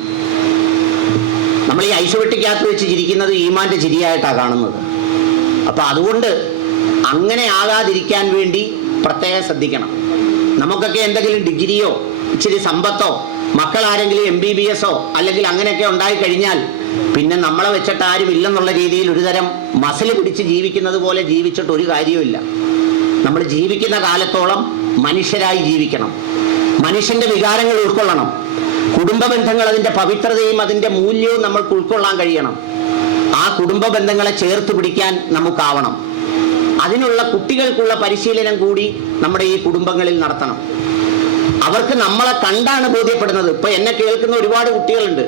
നമ്മൾ ഈ ഐസ് പെട്ടിക്കകത്ത് വെച്ച് ചിരിക്കുന്നത് ഈമാൻ്റെ ചിരിയായിട്ടാണ് കാണുന്നത്. അപ്പം അതുകൊണ്ട് അങ്ങനെ ആകാതിരിക്കാൻ വേണ്ടി പ്രത്യേകം ശ്രദ്ധിക്കണം. നമുക്കൊക്കെ എന്തെങ്കിലും ഡിഗ്രിയോ ഇച്ചിരി സമ്പത്തോ മക്കൾ ആരെങ്കിലും MBBS അല്ലെങ്കിൽ അങ്ങനെയൊക്കെ ഉണ്ടായിക്കഴിഞ്ഞാൽ പിന്നെ നമ്മളെ വെച്ചിട്ട് ആരും ഇല്ലെന്നുള്ള രീതിയിൽ ഒരുതരം മസിൽ പിടിച്ച് ജീവിക്കുന്നത് പോലെ ജീവിച്ചിട്ട് ഒരു കാര്യവുമില്ല. നമ്മൾ ജീവിക്കുന്ന കാലത്തോളം മനുഷ്യരായി ജീവിക്കണം. മനുഷ്യൻ്റെ വികാരങ്ങൾ ഉൾക്കൊള്ളണം. കുടുംബ ബന്ധങ്ങൾ, അതിൻ്റെ പവിത്രതയും അതിൻ്റെ മൂല്യവും നമ്മൾക്ക് ഉൾക്കൊള്ളാൻ കഴിയണം. ആ കുടുംബ ബന്ധങ്ങളെ ചേർത്ത് പിടിക്കാൻ നമുക്കാവണം. അതിനുള്ള കുട്ടികൾക്കുള്ള പരിശീലനം കൂടി നമ്മുടെ ഈ കുടുംബങ്ങളിൽ നടത്തണം. അവർക്ക് നമ്മളെ കണ്ടാണ് ബോധ്യപ്പെടുന്നത്. ഇപ്പൊ എന്നെ കേൾക്കുന്ന ഒരുപാട് കുട്ടികളുണ്ട്.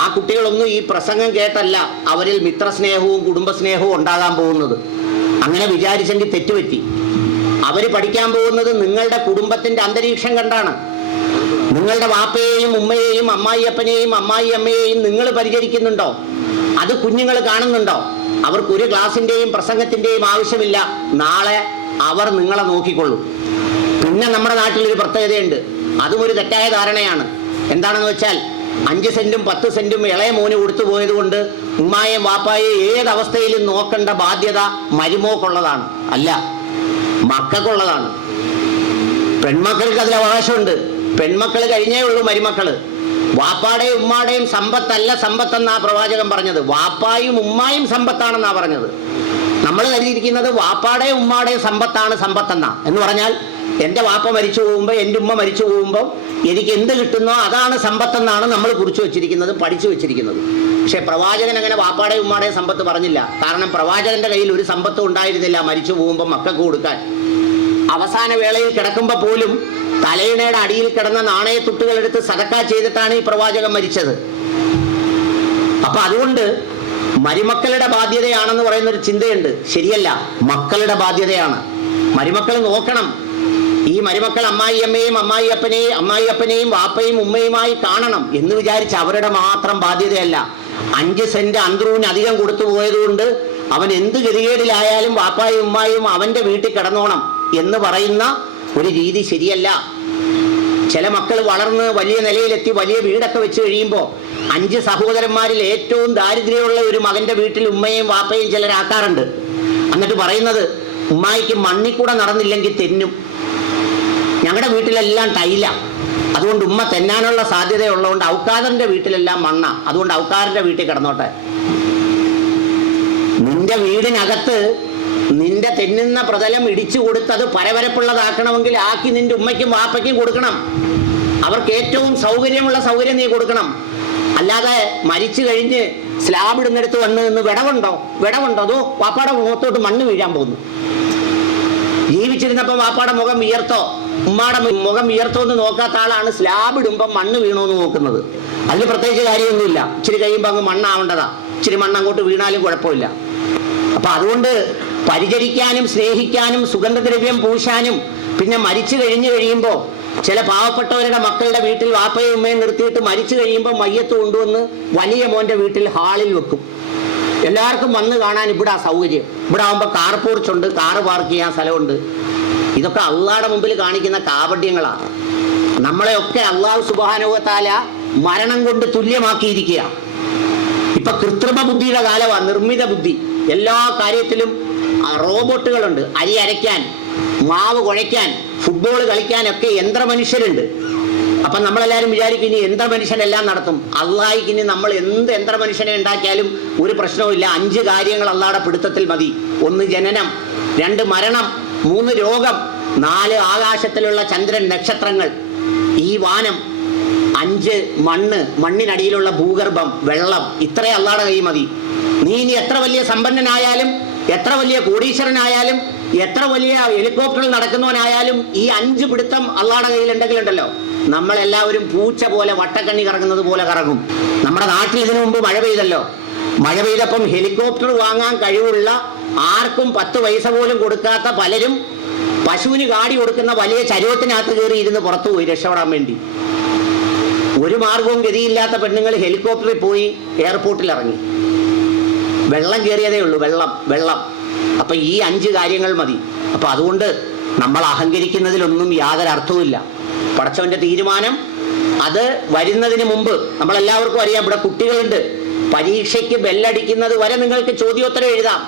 ആ കുട്ടികളൊന്നും ഈ പ്രസംഗം കേട്ടല്ല അവരിൽ മിത്രസ്നേഹവും കുടുംബസ്നേഹവും ഉണ്ടാകാൻ പോകുന്നത്. അങ്ങനെ വിചാരിച്ചെങ്കിൽ തെറ്റുപറ്റി. അവർ പഠിക്കാൻ പോകുന്നത് നിങ്ങളുടെ കുടുംബത്തിന്റെ അന്തരീക്ഷം കണ്ടാണ്. നിങ്ങളുടെ വാപ്പയെയും ഉമ്മയെയും അമ്മായിയപ്പനെയും അമ്മായി അമ്മയെയും നിങ്ങൾ പരിചരിക്കുന്നുണ്ടോ? അത് കുഞ്ഞുങ്ങൾ കാണുന്നുണ്ടോ? അവർക്ക് ഒരു ക്ലാസിന്റെയും പ്രസംഗത്തിന്റെയും ആവശ്യമില്ല. നാളെ അവർ നിങ്ങളെ നോക്കിക്കൊള്ളും. പിന്നെ നമ്മുടെ നാട്ടിലൊരു പ്രത്യേകതയുണ്ട്, അതും ഒരു തെറ്റായ ധാരണയാണ്. എന്താണെന്ന് വെച്ചാൽ 5 സെന്റും 10 സെന്റും ഇളയ മോന് കൊടുത്തു പോയത് കൊണ്ട് ഉമ്മായെയും വാപ്പായെയും ഏതവസ്ഥയിലും നോക്കേണ്ട ബാധ്യത മരുമോക്കുള്ളതാണ്. അല്ല, മക്കൾക്കുള്ളതാണ്. പെൺമക്കൾക്ക് അതിൽ അവകാശമുണ്ട്. പെൺമക്കൾ കഴിഞ്ഞേ ഉള്ളൂ മരുമക്കള്. വാപ്പാടെയും ഉമ്മാടെയും സമ്പത്തല്ല സമ്പത്തെന്നാ പ്രവാചകൻ പറഞ്ഞത്. വാപ്പായും ഉമ്മായും സമ്പത്താണെന്നാ പറഞ്ഞത്. നമ്മൾ കരുതിയിരിക്കുന്നത് വാപ്പാടെയും ഉമ്മാടെയും സമ്പത്താണ് സമ്പത്തെന്നാ. എന്ന് പറഞ്ഞാൽ എൻ്റെ വാപ്പ മരിച്ചു പോകുമ്പോൾ, എൻ്റെ ഉമ്മ മരിച്ചു പോകുമ്പോൾ എനിക്ക് എന്ത് കിട്ടുന്നോ അതാണ് സമ്പത്തെന്നാണ് നമ്മൾ കുറിച്ച് വെച്ചിരിക്കുന്നത്, പഠിച്ചു വെച്ചിരിക്കുന്നത്. പക്ഷെ പ്രവാചകൻ അങ്ങനെ വാപ്പാടെയും ഉമ്മാടെയും സമ്പത്ത് പറഞ്ഞില്ല. കാരണം പ്രവാചകന്റെ കയ്യിൽ ഒരു സമ്പത്തും ഉണ്ടായിരുന്നില്ല മരിച്ചു പോകുമ്പോൾ മക്കൾക്ക് കൊടുക്കാൻ. അവസാന വേളയിൽ കിടക്കുമ്പോൾ പോലും തലയിണയുടെ അടിയിൽ കിടന്ന നാണയത്തുട്ടുകൾ എടുത്ത് സദക്ക ചെയ്തിട്ടാണ് ഈ പ്രവാചകൻ മരിച്ചത്. അപ്പൊ അതുകൊണ്ട് മരുമക്കളുടെ ബാധ്യതയാണെന്ന് പറയുന്ന ഒരു ചിന്തയുണ്ട്. ശരിയല്ല, മക്കളുടെ ബാധ്യതയാണ്. മരുമക്കൾ നോക്കണം. ഈ മരുമക്കൾ അമ്മായിയമ്മയും അമ്മായിയപ്പനെയും വാപ്പയും ഉമ്മയുമായി കാണണം എന്ന് വിചാരിച്ച് അവരുടെ മാത്രം ബാധ്യതയല്ല. 5 സെന്റ് അന്തരൂന് അധികം കൊടുത്തു പോയതുകൊണ്ട് അവൻ എന്ത് ഗതികേടിലായാലും വാപ്പായും ഉമ്മായും അവന്റെ വീട്ടിൽ കിടന്നോണം എന്ന് പറയുന്ന ഒരു രീതി ശരിയല്ല. ചില മക്കൾ വളർന്ന് വലിയ നിലയിലെത്തി വലിയ വീടൊക്കെ വെച്ച് കഴിയുമ്പോൾ 5 സഹോദരന്മാരിൽ ഏറ്റവും ദാരിദ്ര്യമുള്ള ഒരു മകന്റെ വീട്ടിൽ ഉമ്മയും വാപ്പയും ചിലരാക്കാറുണ്ട്. എന്നിട്ട് പറയുന്നത്, ഉമ്മായിക്ക് മണ്ണിക്കൂടെ നടന്നില്ലെങ്കിൽ തെന്നും. ഞങ്ങളുടെ വീട്ടിലെല്ലാം ടൈല, അതുകൊണ്ട് ഉമ്മ തെന്നാനുള്ള സാധ്യതയുള്ളതുകൊണ്ട് ഔക്കാദറിന്റെ വീട്ടിലെല്ലാം മണ്ണ, അതുകൊണ്ട് ഔക്കാറിന്റെ വീട്ടിൽ കിടന്നോട്ടെ. നിന്റെ വീടിനകത്ത് നിന്റെ തെന്നുന്ന പ്രതലം ഇടിച്ചു കൊടുത്തത് പരപരപ്പുള്ളതാക്കണമെങ്കിൽ ആക്കി നിന്റെ ഉമ്മയ്ക്കും വാപ്പയ്ക്കും കൊടുക്കണം. അവർക്ക് ഏറ്റവും സൗകര്യമുള്ള സൗകര്യം നീ കൊടുക്കണം. അല്ലാതെ മരിച്ചു കഴിഞ്ഞ് സ്ലാബ് ഇടുന്നിടത്ത് വന്ന് നിന്ന് വിടവുണ്ടോ അതോ വാപ്പാടെ മുഖത്തോട്ട് മണ്ണ് വീഴാൻ പോകുന്നു. ജീവിച്ചിരുന്നപ്പോൾ വാപ്പാടെ മുഖം വിയർത്തോ ഉമ്മാടെ മുഖം വിയർത്തോ എന്ന് നോക്കാത്ത ആളാണ് സ്ലാബ് ഇടുമ്പോൾ മണ്ണ് വീണോ എന്ന് നോക്കുന്നത്. അതിൽ പ്രത്യേകിച്ച് കാര്യമൊന്നുമില്ല. ഇച്ചിരി കഴിയുമ്പോൾ അങ്ങ് മണ്ണാവേണ്ടതാ. ഇച്ചിരി മണ്ണ് അങ്ങോട്ട് വീണാലും കുഴപ്പമില്ല. അപ്പൊ അതുകൊണ്ട് പരിചരിക്കാനും സ്നേഹിക്കാനും സുഗന്ധദ്രവ്യം പൂശാനും പിന്നെ മരിച്ചു കഴിയുമ്പോൾ ചില പാവപ്പെട്ടവരുടെ മക്കളുടെ വീട്ടിൽ വാപ്പയും ഉമ്മയും നിർത്തിയിട്ട് മരിച്ചു കഴിയുമ്പോൾ മയ്യത്ത് കൊണ്ടുവന്ന് വലിയ മോന്റെ വീട്ടിൽ ഹാളിൽ വെക്കും. എല്ലാവർക്കും വന്ന് കാണാൻ ഇവിടെ സൗകര്യം. ഇവിടെ ആകുമ്പോൾ കാർ പോർച്ചുണ്ട്, കാറ് പാർക്ക് ചെയ്യാൻ സ്ഥലമുണ്ട്. ഇതൊക്കെ അള്ളാഹുടെ മുമ്പിൽ കാണിക്കുന്ന കാപട്യങ്ങളാണ്. നമ്മളെയൊക്കെ അള്ളാഹു സുബ്ഹാനഹു വ തആല മരണം കൊണ്ട് തുല്യമാക്കിയിരിക്കുക. ഇപ്പൊ കൃത്രിമ ബുദ്ധിയുടെ കാലമാണ്, നിർമ്മിത ബുദ്ധി. എല്ലാ കാര്യത്തിലും റോബോട്ടുകളുണ്ട്. അരി അരയ്ക്കാൻ, മാവ് കുഴയ്ക്കാൻ, ഫുട്ബോൾ കളിക്കാനൊക്കെ യന്ത്രമനുഷ്യരുണ്ട്. അപ്പം നമ്മളെല്ലാവരും വിചാരിക്കും ഇനി യന്ത്രമനുഷ്യനെല്ലാം നടത്തും. അള്ളാഹിക്ക് ഇനി നമ്മൾ എന്ത് യന്ത്രമനുഷ്യനെ ഉണ്ടാക്കിയാലും ഒരു പ്രശ്നവുമില്ല. 5 കാര്യങ്ങൾ അള്ളാഹുടെ പിടുത്തത്തിൽ മതി. 1 ജനനം, 2 മരണം, 3 രോഗം, 4 ആകാശത്തിലുള്ള ചന്ദ്രൻ, നക്ഷത്രങ്ങൾ, ഈ വാനം, 5 മണ്ണ്, മണ്ണിനടിയിലുള്ള ഭൂഗർഭം, വെള്ളം, ഇത്രേ അള്ളാഹുടെ കൈ മതി. നീ ഇനി എത്ര വലിയ സമ്പന്നനായാലും, എത്ര വലിയ കോടീശ്വരനായാലും, എത്ര വലിയ ഹെലികോപ്റ്ററിൽ നടക്കുന്നവനായാലും ഈ 5 പിടുത്തം അള്ളാഹുടെ കയ്യിലുണ്ടെങ്കിലുണ്ടല്ലോ, നമ്മളെല്ലാവരും പൂച്ച പോലെ വട്ടക്കണ്ണി കറങ്ങുന്നത് പോലെ കറങ്ങും. നമ്മുടെ നാട്ടിൽ ഇതിനു മുമ്പ് മഴ പെയ്തല്ലോ. മഴ പെയ്തപ്പം ഹെലികോപ്റ്റർ വാങ്ങാൻ കഴിവുള്ള, ആർക്കും 10 പൈസ പോലും കൊടുക്കാത്ത പലരും പശുവിന് കാടി കൊടുക്കുന്ന വലിയ ചരുവത്തിനകത്ത് കയറി ഇരുന്ന് പുറത്തു പോയി രക്ഷപ്പെടാൻ വേണ്ടി. ഒരു മാർഗവും ഗതിയില്ലാത്ത പെണ്ണുങ്ങൾ ഹെലികോപ്റ്ററിൽ പോയി എയർപോർട്ടിൽ ഇറങ്ങി. വെള്ളം കയറിയതേ ഉള്ളൂ, വെള്ളം. അപ്പൊ ഈ 5 കാര്യങ്ങൾ മതി. അപ്പൊ അതുകൊണ്ട് നമ്മൾ അഹങ്കരിക്കുന്നതിലൊന്നും യാതൊരു അർത്ഥവുമില്ല. പടച്ചവന്റെ തീരുമാനം അത് വരുന്നതിന് മുമ്പ് നമ്മളെല്ലാവർക്കും അറിയാം. ഇവിടെ കുട്ടികളുണ്ട്. പരീക്ഷയ്ക്ക് ബെല്ലടിക്കുന്നത് വരെ നിങ്ങൾക്ക് ചോദ്യോത്തരം എഴുതാം.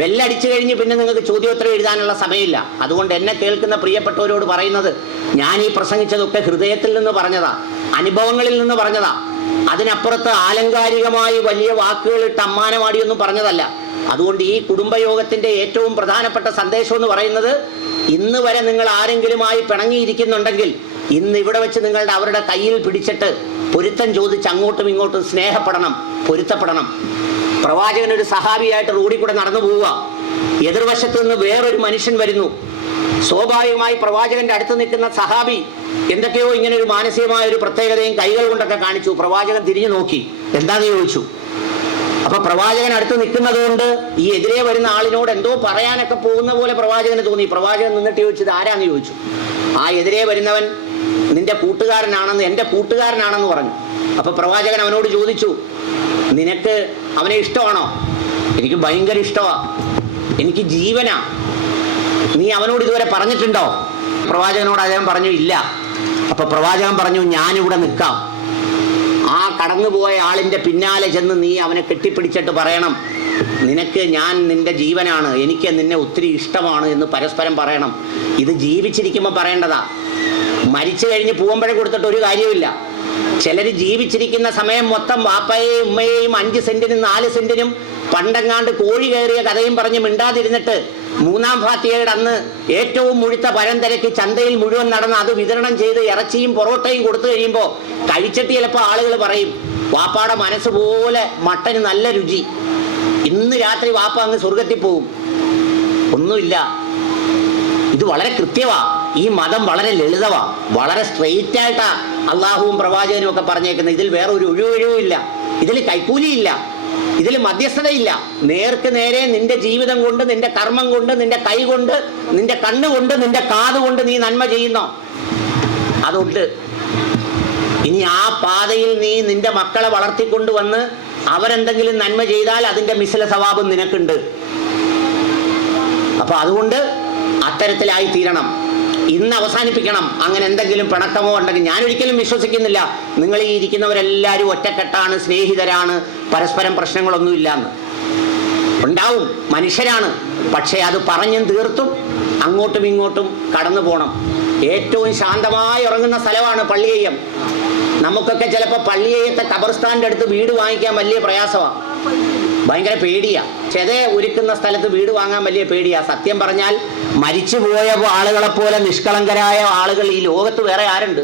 ബെല്ലടിച്ചു കഴിഞ്ഞ് പിന്നെ നിങ്ങൾക്ക് ചോദ്യോത്തരം എഴുതാനുള്ള സമയമില്ല. അതുകൊണ്ട് എന്നെ കേൾക്കുന്ന പ്രിയപ്പെട്ടവരോട് പറയുന്നത്, ഞാൻ ഈ പ്രസംഗിച്ചതൊക്കെ ഹൃദയത്തിൽ നിന്ന് പറഞ്ഞതാ, അനുഭവങ്ങളിൽ നിന്ന് പറഞ്ഞതാ. അതിനപ്പുറത്ത് ആലങ്കാരികമായി വലിയ വാക്കുകളിട്ട് അമ്മാനമാടിയൊന്നും പറഞ്ഞതല്ല. അതുകൊണ്ട് ഈ കുടുംബയോഗത്തിന്റെ ഏറ്റവും പ്രധാനപ്പെട്ട സന്ദേശം എന്ന് പറയുന്നത്, ഇന്ന് വരെ നിങ്ങൾ ആരെങ്കിലുമായി പിണങ്ങിയിരിക്കുന്നുണ്ടെങ്കിൽ ഇന്ന് ഇവിടെ വെച്ച് നിങ്ങളുടെ അവരുടെ കയ്യിൽ പിടിച്ചിട്ട് പൊരുത്തം ചോദിച്ച് അങ്ങോട്ടും ഇങ്ങോട്ടും സ്നേഹപ്പെടണം, പൊരുത്തപ്പെടണം. പ്രവാചകൻ ഒരു സഹാബിയായിട്ട് റോഡിൽ കൂടെ നടന്നു പോവുക. എതിർവശത്ത് നിന്ന് വേറൊരു മനുഷ്യൻ വരുന്നു. സ്വാഭാവികമായി പ്രവാചകന്റെ അടുത്ത് നിൽക്കുന്ന സഹാബി എന്തൊക്കെയോ ഇങ്ങനെ ഒരു മാനസികമായ ഒരു പ്രത്യേകതയും കൈകൾ കൊണ്ടൊക്കെ കാണിച്ചു. പ്രവാചകൻ തിരിഞ്ഞു നോക്കി, എന്താന്ന് ചോദിച്ചു. അപ്പൊ പ്രവാചകൻ അടുത്ത് നിൽക്കുന്നത് കൊണ്ട് ഈ എതിരെ വരുന്ന ആളിനോട് എന്തോ പറയാനൊക്കെ പോകുന്ന പോലെ പ്രവാചകന് തോന്നി. പ്രവാചകൻ നിന്നിട്ട് ചോദിച്ചത് ആരാന്ന് ചോദിച്ചു. ആ എതിരെ വരുന്നവൻ നിന്റെ കൂട്ടുകാരനാണെന്ന്, എന്റെ കൂട്ടുകാരനാണെന്ന് പറഞ്ഞു. അപ്പൊ പ്രവാചകൻ അവനോട് ചോദിച്ചു, നിനക്ക് അവനെ ഇഷ്ടമാണോ? എനിക്ക് ഭയങ്കര ഇഷ്ടമാ, എനിക്ക് ജീവനാ. നീ അവനോട് ഇതുവരെ പറഞ്ഞിട്ടുണ്ടോ? പ്രവാചകനോട് അദ്ദേഹം പറഞ്ഞു, ഇല്ല. അപ്പൊ പ്രവാചകൻ പറഞ്ഞു, ഞാനിവിടെ നിൽക്കാം. ആ കടന്നുപോയ ആളിന്റെ പിന്നാലെ ചെന്ന് നീ അവനെ കെട്ടിപ്പിടിച്ചിട്ട് പറയണം, നിനക്ക് ഞാൻ നിന്റെ ജീവനാണ്, എനിക്ക് നിന്നെ ഒത്തിരി ഇഷ്ടമാണ് എന്ന് പരസ്പരം പറയണം. ഇത് ജീവിച്ചിരിക്കുമ്പോൾ പറയേണ്ടതാ. മരിച്ചു കഴിഞ്ഞ് പൂവമ്പഴ കൊടുത്തിട്ട് ഒരു കാര്യമില്ല. ചിലർ ജീവിച്ചിരിക്കുന്ന സമയം മൊത്തം വാപ്പയെയും ഉമ്മയെയും 5 സെന്റിനും 4 സെന്റിനും പണ്ടെങ്ങാണ്ട് കോഴി കയറിയ കഥയും പറഞ്ഞ് മിണ്ടാതിരുന്നിട്ട് 3-ാം ഫാത്തിഹയുടെ അന്ന് ഏറ്റവും മുഴുത്ത പഴം തിരക്കി ചന്തയിൽ മുഴുവൻ നടന്ന് അത് വിതരണം ചെയ്ത് ഇറച്ചിയും പൊറോട്ടയും കൊടുത്തു കഴിയുമ്പോൾ കഴിച്ചിട്ട് ചിലപ്പോൾ ആളുകൾ പറയും, വാപ്പാടെ മനസ്സ് പോലെ മട്ടന് നല്ല രുചി, ഇന്ന് രാത്രി വാപ്പ അങ്ങ് സ്വർഗത്തിൽ പോകും. ഒന്നുമില്ല. ഇത് വളരെ കൃത്യമാ. ഈ മതം വളരെ ലളിതമാ, വളരെ സ്ട്രെയിറ്റ് ആയിട്ടാ അള്ളാഹുവും പ്രവാചകനും ഒക്കെ പറഞ്ഞേക്കുന്നത്. ഇതിൽ വേറെ ഒരു ഒഴിവില്ല, ഇതിൽ കൈക്കൂലിയില്ല, ഇതിൽ മധ്യസ്ഥതയില്ല. നേർക്ക് നേരെ നിന്റെ ജീവിതം കൊണ്ട്, നിന്റെ കർമ്മം കൊണ്ട്, നിന്റെ കൈ കൊണ്ട്, നിന്റെ കണ്ണുകൊണ്ട്, നിന്റെ കാതുകൊണ്ട് നീ നന്മ ചെയ്യുന്നോ അതുണ്ട്. ഇനി ആ പാതയിൽ നീ നിന്റെ മക്കളെ വളർത്തിക്കൊണ്ടുവന്ന് അവരെന്തെങ്കിലും നന്മ ചെയ്താൽ അതിന്റെ മിസ്ല സവാബും നിനക്കുണ്ട്. അപ്പൊ അതുകൊണ്ട് അത്തരത്തിലായി തീരണം. ഇന്ന് അവസാനിപ്പിക്കണം. അങ്ങനെ എന്തെങ്കിലും പിണക്കമോ ഉണ്ടെങ്കിൽ, ഞാൻ ഒരിക്കലും വിശ്വസിക്കുന്നില്ല നിങ്ങൾ ഈ ഇരിക്കുന്നവരെല്ലാവരും ഒറ്റക്കെട്ടാണ്, സ്നേഹിതരാണ്, പരസ്പരം പ്രശ്നങ്ങളൊന്നുമില്ലാന്ന്. ഉണ്ടാവും, മനുഷ്യരാണ്. പക്ഷേ അത് പറഞ്ഞും തീർത്തും അങ്ങോട്ടും ഇങ്ങോട്ടും കടന്നു പോകണം. ഏറ്റവും ശാന്തമായി ഉറങ്ങുന്ന സ്ഥലമാണ് പള്ളിയയ്യം. നമുക്കൊക്കെ ചിലപ്പോൾ പള്ളിയയ്യത്തെ ഖബർസ്ഥാന്റെ അടുത്ത് വീട് വാങ്ങിക്കാൻ വലിയ പ്രയാസമാണ്, ഭയങ്കര പേടിയാ. ചെത ഒരുക്കുന്ന സ്ഥലത്ത് വീട് വാങ്ങാൻ വലിയ പേടിയാ. സത്യം പറഞ്ഞാൽ മരിച്ചുപോയ ആളുകളെ പോലെ നിഷ്കളങ്കരായ ആളുകൾ ഈ ലോകത്ത് വേറെ ആരുണ്ട്?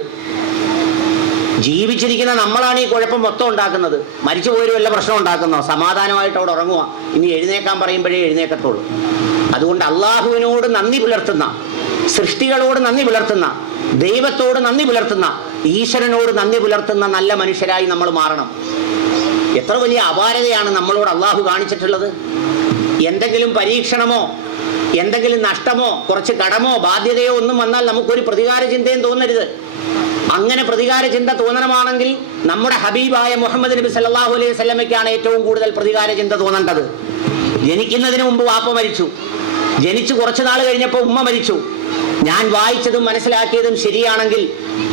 ജീവിച്ചിരിക്കുന്ന നമ്മളാണ് ഈ കുഴപ്പം മൊത്തം ഉണ്ടാക്കുന്നത്. മരിച്ചുപോയൊരു വല്ല പ്രശ്നം ഉണ്ടാക്കുന്നോ? സമാധാനമായിട്ട് അവിടെ ഉറങ്ങുക. ഇനി എഴുന്നേക്കാൻ പറയുമ്പോഴേ എഴുന്നേക്കത്തുള്ളൂ. അതുകൊണ്ട് അള്ളാഹുവിനോട് നന്ദി പുലർത്തുന്ന, സൃഷ്ടികളോട് നന്ദി പുലർത്തുന്ന, ദൈവത്തോട് നന്ദി പുലർത്തുന്ന, ഈശ്വരനോട് നന്ദി പുലർത്തുന്ന നല്ല മനുഷ്യരായി നമ്മൾ മാറണം. എത്ര വലിയ അപാരതയാണ് നമ്മളോട് അള്ളാഹു കാണിച്ചിട്ടുള്ളത്. എന്തെങ്കിലും പരീക്ഷണമോ എന്തെങ്കിലും നഷ്ടമോ കുറച്ച് കടമോ ബാധ്യതയോ ഒന്നും വന്നാൽ നമുക്കൊരു പ്രതികാര ചിന്തയും തോന്നരുത്. അങ്ങനെ പ്രതികാര ചിന്ത തോന്നണമാണെങ്കിൽ നമ്മുടെ ഹബീബായ മുഹമ്മദ് നബി സല്ലല്ലാഹു അലൈഹി വസല്ലമയ്ക്കാണ് ഏറ്റവും കൂടുതൽ പ്രതികാര ചിന്ത തോന്നേണ്ടത്. ജനിക്കുന്നതിന് മുമ്പ് വാപ്പ മരിച്ചു, ജനിച്ചു കുറച്ചു നാൾ കഴിഞ്ഞപ്പോൾ ഉമ്മ മരിച്ചു. ഞാൻ വായിച്ചതും മനസ്സിലാക്കിയതും ശരിയാണെങ്കിൽ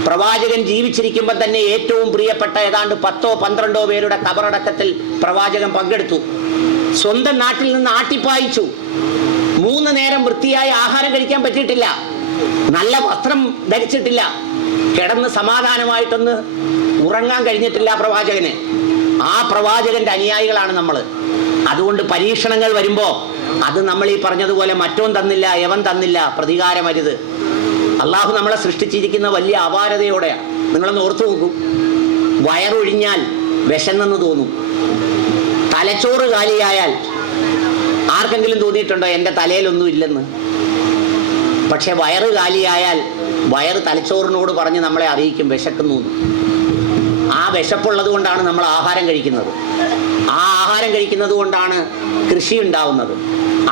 പ്രവാചകൻ ജീവിച്ചിരിക്കുമ്പോൾ തന്നെ ഏറ്റവും പ്രിയപ്പെട്ട ഏതാണ്ട് 10-12 പേരുടെ ഖബറടക്കത്തിൽ പ്രവാചകൻ പങ്കെടുത്തു. സ്വന്തം നാട്ടിൽ നിന്ന് ആട്ടിപ്പായിച്ചു. 3 നേരം വൃത്തിയായി ആഹാരം കഴിക്കാൻ പറ്റിയിട്ടില്ല, നല്ല വസ്ത്രം ധരിച്ചിട്ടില്ല, കിടന്ന് സമാധാനമായിട്ടൊന്ന് ഉറങ്ങാൻ കഴിഞ്ഞിട്ടില്ല പ്രവാചകന്. ആ പ്രവാചകന്റെ അനുയായികളാണ് നമ്മൾ. അതുകൊണ്ട് പരീക്ഷണങ്ങൾ വരുമ്പോൾ അത് നമ്മൾ ഈ പറഞ്ഞതുപോലെ മറ്റോൻ തന്നില്ല, യവൻ തന്നില്ല, പ്രതികാരമരുത്. അള്ളാഹു നമ്മളെ സൃഷ്ടിച്ചിരിക്കുന്ന വലിയ അപാരതയോടെയാണ്. നിങ്ങളൊന്ന് ഓർത്തു നോക്കൂ. വയറൊഴിഞ്ഞാൽ വിശന്നെന്ന് തോന്നും. തലച്ചോറ് കാലിയായാൽ ആർക്കെങ്കിലും തോന്നിയിട്ടുണ്ടോ എൻ്റെ തലയിലൊന്നും ഇല്ലെന്ന്? പക്ഷെ വയറ് കാലിയായാൽ വയറ് തലച്ചോറിനോട് പറഞ്ഞ് നമ്മളെ അറിയിക്കും വിശക്കുന്നു. ആ വിശപ്പുള്ളത് കൊണ്ടാണ് നമ്മൾ ആഹാരം കഴിക്കുന്നത്. ആ ആഹാരം കഴിക്കുന്നത് കൊണ്ടാണ് കൃഷി ഉണ്ടാവുന്നത്.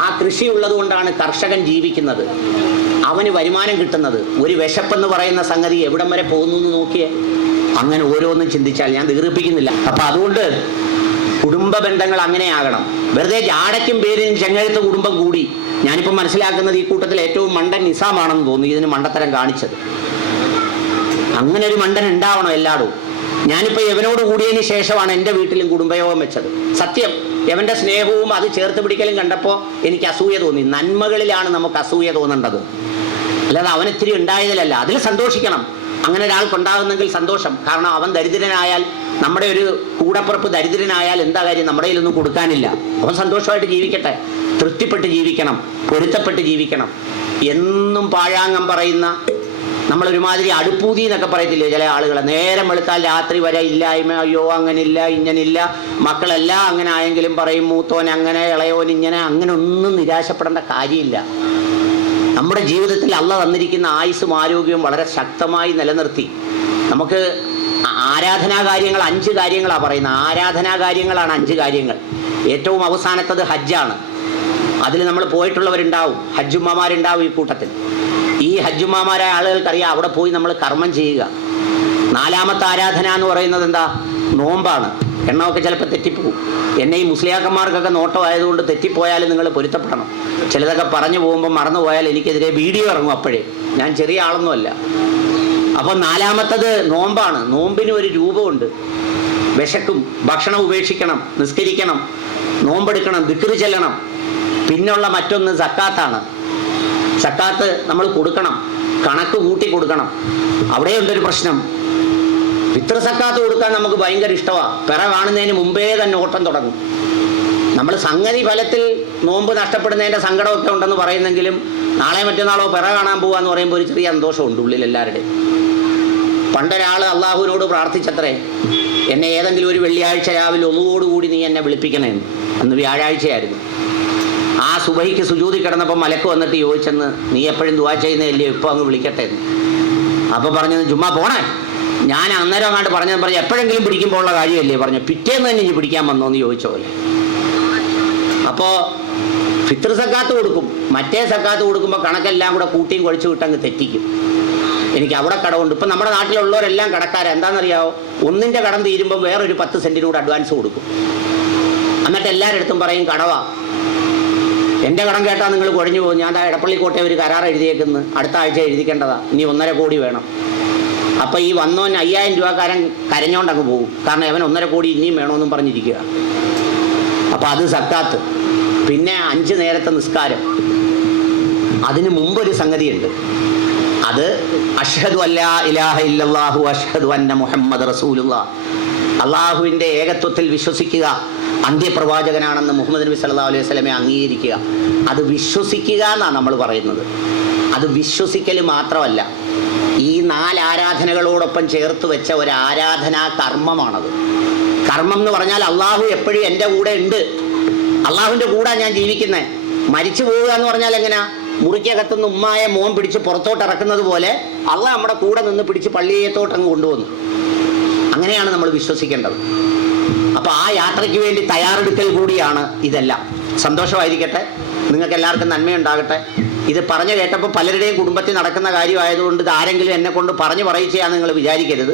ആ കൃഷി ഉള്ളത് കൊണ്ടാണ് കർഷകൻ ജീവിക്കുന്നത്, അവന് വരുമാനം കിട്ടുന്നത്. ഒരു വിശപ്പെന്ന് പറയുന്ന സംഗതി എവിടം വരെ പോകുന്നു എന്ന് നോക്കിയേ. അങ്ങനെ ഓരോന്നും ചിന്തിച്ചാൽ, ഞാൻ ദീർഘിപ്പിക്കുന്നില്ല. അപ്പം അതുകൊണ്ട് കുടുംബ ബന്ധങ്ങൾ അങ്ങനെയാകണം. വെറുതെ ജാടയ്ക്കും പേരിനും ചെങ്ങഴുത്ത് കുടുംബം കൂടി. ഞാനിപ്പോൾ മനസ്സിലാക്കുന്നത് ഈ കൂട്ടത്തിൽ ഏറ്റവും മണ്ടൻ നിസാമാണെന്ന് തോന്നുന്നു ഇതിന് മണ്ടത്തരം കാണിച്ചത്. അങ്ങനെ ഒരു മണ്ടൻ ഉണ്ടാവണം എല്ലായിടവും. ഞാനിപ്പോൾ യവനോട് കൂടിയതിന് ശേഷമാണ് എൻ്റെ വീട്ടിലും കുടുംബയോഗം വെച്ചത്. സത്യം, യവൻ്റെ സ്നേഹവും അത് ചേർത്ത് പിടിക്കലും കണ്ടപ്പോൾ എനിക്ക് അസൂയ തോന്നി. നന്മകളിലാണ് നമുക്ക് അസൂയ തോന്നേണ്ടത്, അല്ലാതെ അവനിത്തിരി ഉണ്ടായതിലല്ല. അതിൽ സന്തോഷിക്കണം. അങ്ങനെ ഒരാൾക്കുണ്ടാകുന്നെങ്കിൽ സന്തോഷം. കാരണം അവൻ ദരിദ്രനായാൽ, നമ്മുടെ ഒരു കൂടപ്പുറപ്പ് ദരിദ്രനായാൽ എന്താ കാര്യം? നമ്മുടെ കയ്യിലൊന്നും കൊടുക്കാനില്ല. അവൻ സന്തോഷമായിട്ട് ജീവിക്കട്ടെ, തൃപ്തിപ്പെട്ട് ജീവിക്കണം, പൊരുത്തപ്പെട്ട് ജീവിക്കണം. എന്നും പാഴാങ്ങം പറയുന്ന, നമ്മളൊരുമാതിരി അടുപ്പൂതി എന്നൊക്കെ പറയത്തില്ലേ ചില ആളുകളെ, നേരം വെളുത്താൽ രാത്രി വരെ ഇല്ലായ്മ, അയ്യോ അങ്ങനില്ല ഇങ്ങനില്ല, മക്കളെല്ലാം അങ്ങനെ ആയെങ്കിലും പറയും മൂത്തോൻ അങ്ങനെ ഇളയോൻ ഇങ്ങനെ. അങ്ങനെ ഒന്നും നിരാശപ്പെടേണ്ട കാര്യമില്ല. നമ്മുടെ ജീവിതത്തിൽ അള്ളാഹ് തന്നിരിക്കുന്ന ആയുസ്സും ആരോഗ്യവും വളരെ ശക്തമായി നിലനിർത്തി നമുക്ക് ആരാധനാ കാര്യങ്ങൾ 5 കാര്യങ്ങളാണ് പറയുന്നത്. ആരാധനാ കാര്യങ്ങളാണ് 5 കാര്യങ്ങൾ. ഏറ്റവും അവസാനത്തത് ഹജ്ജാണ്. അതിൽ നമ്മൾ പോയിട്ടുള്ളവരുണ്ടാവും, ഹജ്ജുമ്മമാരുണ്ടാവും ഈ കൂട്ടത്തിൽ. ഈ ഹജ്ജുമ്മമാരായ ആളുകൾക്കറിയാം അവിടെ പോയി നമ്മൾ കർമ്മം ചെയ്യുക. 4ാമത്തെ ആരാധന എന്ന് പറയുന്നത് എന്താ? നോമ്പാണ്. എണ്ണമൊക്കെ ചിലപ്പോൾ തെറ്റിപ്പോവും. എന്നെ ഈ മുസ്ലിയാക്കന്മാർക്കൊക്കെ നോട്ടമായതുകൊണ്ട് തെറ്റിപ്പോയാലും നിങ്ങൾ പൊരുത്തപ്പെടണം. ചിലതൊക്കെ പറഞ്ഞു പോകുമ്പോൾ മറന്നു പോയാൽ എനിക്കെതിരെ വീഡിയോ ഇറങ്ങും. അപ്പോഴേ ഞാൻ ചെറിയ ആളൊന്നുമല്ല. അപ്പോൾ 4ാമത്തത് നോമ്പാണ്. നോമ്പിന് ഒരു രൂപമുണ്ട്. വിശക്കും, ഭക്ഷണം ഉപേക്ഷിക്കണം, നിസ്കരിക്കണം, നോമ്പെടുക്കണം, ദിക്ർ ചെല്ലണം. പിന്നുള്ള മറ്റൊന്ന് സക്കാത്താണ്. സക്കാത്ത് നമ്മൾ കൊടുക്കണം, കണക്ക് കൂട്ടി കൊടുക്കണം. അവിടെയുണ്ടൊരു പ്രശ്നം. ഫിത്ർ സക്കാത്ത് കൊടുക്കാൻ നമുക്ക് ഭയങ്കര ഇഷ്ടമാണ്. പിറ കാണുന്നതിന് മുമ്പേ തന്നെ ഓട്ടം തുടങ്ങും. നമ്മൾ സംഗതി ഫലത്തിൽ നോമ്പ് നഷ്ടപ്പെടുന്നതിൻ്റെ സങ്കടമൊക്കെ ഉണ്ടെന്ന് പറയുന്നെങ്കിലും നാളെ മറ്റന്നാളോ പിറ കാണാൻ പോകാന്ന് പറയുമ്പോൾ ഒരു ചെറിയ സന്തോഷമുണ്ട് ഉള്ളിൽ എല്ലാവരുടെയും. പണ്ടൊരാൾ അള്ളാഹുവിനോട് പ്രാർത്ഥിച്ചത്രേ, എന്നെ ഏതെങ്കിലും ഒരു വെള്ളിയാഴ്ച രാവിലെ ഒന്നുകൂടി നീ എന്നെ വിളിപ്പിക്കണേന്ന്. അന്ന് വ്യാഴാഴ്ചയായിരുന്നു. ആ സുബഹിക്ക് സുജൂദി കിടന്നപ്പോൾ മലക്ക് വന്നിട്ട് ചോദിച്ചെന്ന്, നീ എപ്പോഴും ദുആ ചെയ്യുന്നതല്ലേ, ഇപ്പോൾ അങ്ങ് വിളിക്കട്ടെ എന്ന്. അപ്പോൾ പറഞ്ഞത്, ചുമ്മാ പോണേ, ഞാൻ അന്നേരം അങ്ങോട്ട് പറഞ്ഞു എപ്പോഴെങ്കിലും പിടിക്കുമ്പോൾ ഉള്ള കാര്യമല്ലേ പറഞ്ഞു, പിറ്റേന്ന് തന്നെ ഇനി പിടിക്കാൻ വന്നോ എന്ന് ചോദിച്ച പോലെ. അപ്പോൾ ഫിത്ർ സക്കാത്ത് കൊടുക്കും, മറ്റേ സക്കാത്ത് കൊടുക്കുമ്പോൾ കണക്കെല്ലാം കൂടെ കൂട്ടിയും കുഴച്ച് വിട്ടങ്ങ് തെറ്റിക്കും. എനിക്ക് അവിടെ കടമുണ്ട്. ഇപ്പം നമ്മുടെ നാട്ടിലുള്ളവരെല്ലാം കടക്കാരാണ്. എന്താണെന്നറിയാമോ? ഒന്നിൻ്റെ കടം തീരുമ്പോൾ വേറൊരു 10 സെൻറ്റിനൂടെ അഡ്വാൻസ് കൊടുക്കും. എന്നിട്ട് എല്ലാവരുടെ അടുത്തും പറയും കടവാ, എൻ്റെ കടം കേട്ടാൽ നിങ്ങൾ കുഴഞ്ഞു പോകും. ഞാൻ എടപ്പള്ളിക്കോട്ടെ ഒരു കരാർ എഴുതിയേക്കുന്നു, അടുത്ത ആഴ്ച എഴുതിക്കേണ്ടതാ, ഇനി 1.5 കോടി വേണം. അപ്പോൾ ഈ വന്നോൻ 5000 രൂപക്കാരൻ കരഞ്ഞോണ്ടങ്ങ് പോകും. കാരണം അവൻ 1.5 കോടി ഇനിയും വേണമെന്നും പറഞ്ഞിരിക്കുക. അപ്പോൾ അത് സക്കാത്ത്. പിന്നെ 5 നേരത്തെ നിസ്കാരം. അതിന് മുമ്പൊരു സംഗതിയുണ്ട്. അത് അഷ്ഹദു അല്ലാ ഇലാഹ ഇല്ലല്ലാഹു അഷ്ഹദു അന്ന മുഹമ്മദ് റസൂലുള്ളാഹ്. അള്ളാഹുവിൻ്റെ ഏകത്വത്തിൽ വിശ്വസിക്കുക, അന്ത്യപ്രവാചകനാണെന്ന് മുഹമ്മദ് നബി സല്ലല്ലാഹു അലൈഹി വസല്ലമയെ അംഗീകരിക്കുക. അത് വിശ്വസിക്കുക എന്നാണ് നമ്മൾ പറയുന്നത്. അത് വിശ്വസിക്കൽ മാത്രമല്ല, ഈ 4 ആരാധനകളോടൊപ്പം ചേർത്ത് വെച്ച ഒരു ആരാധനാ കർമ്മമാണത്. കർമ്മം എന്ന് പറഞ്ഞാൽ അള്ളാഹു എപ്പോഴും എൻ്റെ കൂടെ ഉണ്ട്, അള്ളാഹുവിൻ്റെ കൂടെ ഞാൻ ജീവിക്കുന്നത്. മരിച്ചു പോവുക എന്ന് പറഞ്ഞാൽ എങ്ങനെയാ? മുറിക്കകത്തുനിന്ന് ഉമ്മായ മോൻ പിടിച്ച് പുറത്തോട്ട് ഇറക്കുന്നത് പോലെ അള്ളാഹ് നമ്മുടെ കൂടെ നിന്ന് പിടിച്ച് പള്ളിയത്തോട്ട് അങ്ങ് കൊണ്ടുവന്നു. അങ്ങനെയാണ് നമ്മൾ വിശ്വസിക്കേണ്ടത്. അപ്പോൾ ആ യാത്രയ്ക്ക് വേണ്ടി തയ്യാറെടുക്കൽ കൂടിയാണ് ഇതെല്ലാം. സന്തോഷമായിരിക്കട്ടെ, നിങ്ങൾക്ക് എല്ലാവർക്കും നന്മയുണ്ടാകട്ടെ. ഇത് പറഞ്ഞു കേട്ടപ്പോൾ പലരുടെയും കുടുംബത്തിൽ നടക്കുന്ന കാര്യമായതുകൊണ്ട് ഇത് ആരെങ്കിലും എന്നെ കൊണ്ട് പറഞ്ഞു പറയിച്ചാന്ന് നിങ്ങൾ വിചാരിക്കരുത്.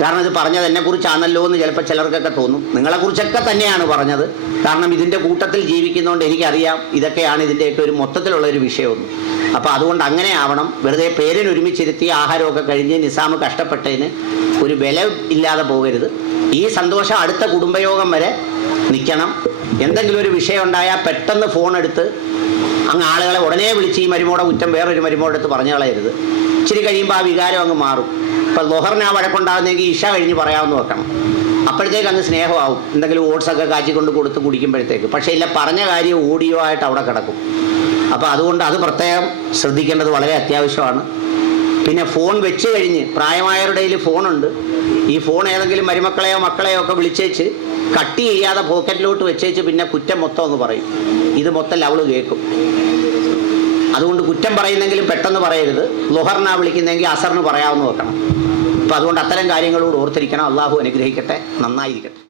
കാരണം ഇത് പറഞ്ഞത് എന്നെക്കുറിച്ചാണല്ലോ എന്ന് ചിലപ്പോൾ ചിലർക്കൊക്കെ തോന്നും. നിങ്ങളെക്കുറിച്ചൊക്കെ തന്നെയാണ് പറഞ്ഞത്. കാരണം ഇതിൻ്റെ കൂട്ടത്തിൽ ജീവിക്കുന്നതുകൊണ്ട് എനിക്കറിയാം ഇതൊക്കെയാണ് ഇതിൻ്റെയൊക്കെ ഒരു മൊത്തത്തിലുള്ളൊരു വിഷയമൊന്നും. അപ്പോൾ അതുകൊണ്ട് അങ്ങനെ ആവണം. വെറുതെ പേരിന് ഒരുമിച്ചിരുത്തി ആഹാരമൊക്കെ കഴിഞ്ഞ് നിസാമ് കഷ്ടപ്പെട്ടതിന് ഒരു വില ഇല്ലാതെ പോകരുത്. ഈ സന്തോഷം അടുത്ത കുടുംബയോഗം വരെ നിൽക്കണം. എന്തെങ്കിലും ഒരു വിഷയം ഉണ്ടായാൽ പെട്ടെന്ന് ഫോൺ എടുത്ത് അങ്ങ് ആളുകളെ ഉടനെ വിളിച്ച് ഈ മരുമോടെ കുറ്റം വേറൊരു മരുമോടെ അടുത്ത് പറഞ്ഞു കളയരുത്. ഇച്ചിരി കഴിയുമ്പോൾ ആ വികാരം അങ്ങ് മാറും. ഇപ്പം ലൊഹറിന് ആ വഴക്കുണ്ടാകുന്നെങ്കിൽ ഇഷ കഴിഞ്ഞ് പറയാമെന്ന് വെക്കണം. അപ്പോഴത്തേക്ക് അങ്ങ് സ്നേഹമാവും. എന്തെങ്കിലും ഓട്സൊക്കെ കാച്ചിക്കൊണ്ട് കൊടുത്ത് കുടിക്കുമ്പോഴത്തേക്ക്. പക്ഷേ ഇല്ല, പറഞ്ഞ കാര്യം ഓഡിയോ ആയിട്ട് അവിടെ കിടക്കും. അപ്പോൾ അതുകൊണ്ട് അത് പ്രത്യേകം ശ്രദ്ധിക്കേണ്ടത് വളരെ അത്യാവശ്യമാണ്. പിന്നെ ഫോൺ വെച്ച് കഴിഞ്ഞ് പ്രായമായവരുടെ കയ്യിൽ ഫോണുണ്ട്, ഈ ഫോൺ ഏതെങ്കിലും മരുമക്കളെയോ മക്കളെയോ ഒക്കെ വിളിച്ചേച്ച് കട്ട് ചെയ്യാതെ പോക്കറ്റിലോട്ട് വെച്ചേച്ച് പിന്നെ കുറ്റം മൊത്തം എന്ന് പറയും. ഇത് മൊത്തം അവള് കേൾക്കും. അതുകൊണ്ട് കുറ്റം പറയുന്നെങ്കിലും പെട്ടെന്ന് പറയരുത്. ളുഹറിനാ വിളിക്കുന്നെങ്കിൽ അസറിന് പറയാമെന്ന് വെക്കണം. അപ്പം അതുകൊണ്ട് അത്തരം കാര്യങ്ങളോട് ഓർത്തിരിക്കണം. അള്ളാഹു അനുഗ്രഹിക്കട്ടെ, നന്നായിരിക്കട്ടെ.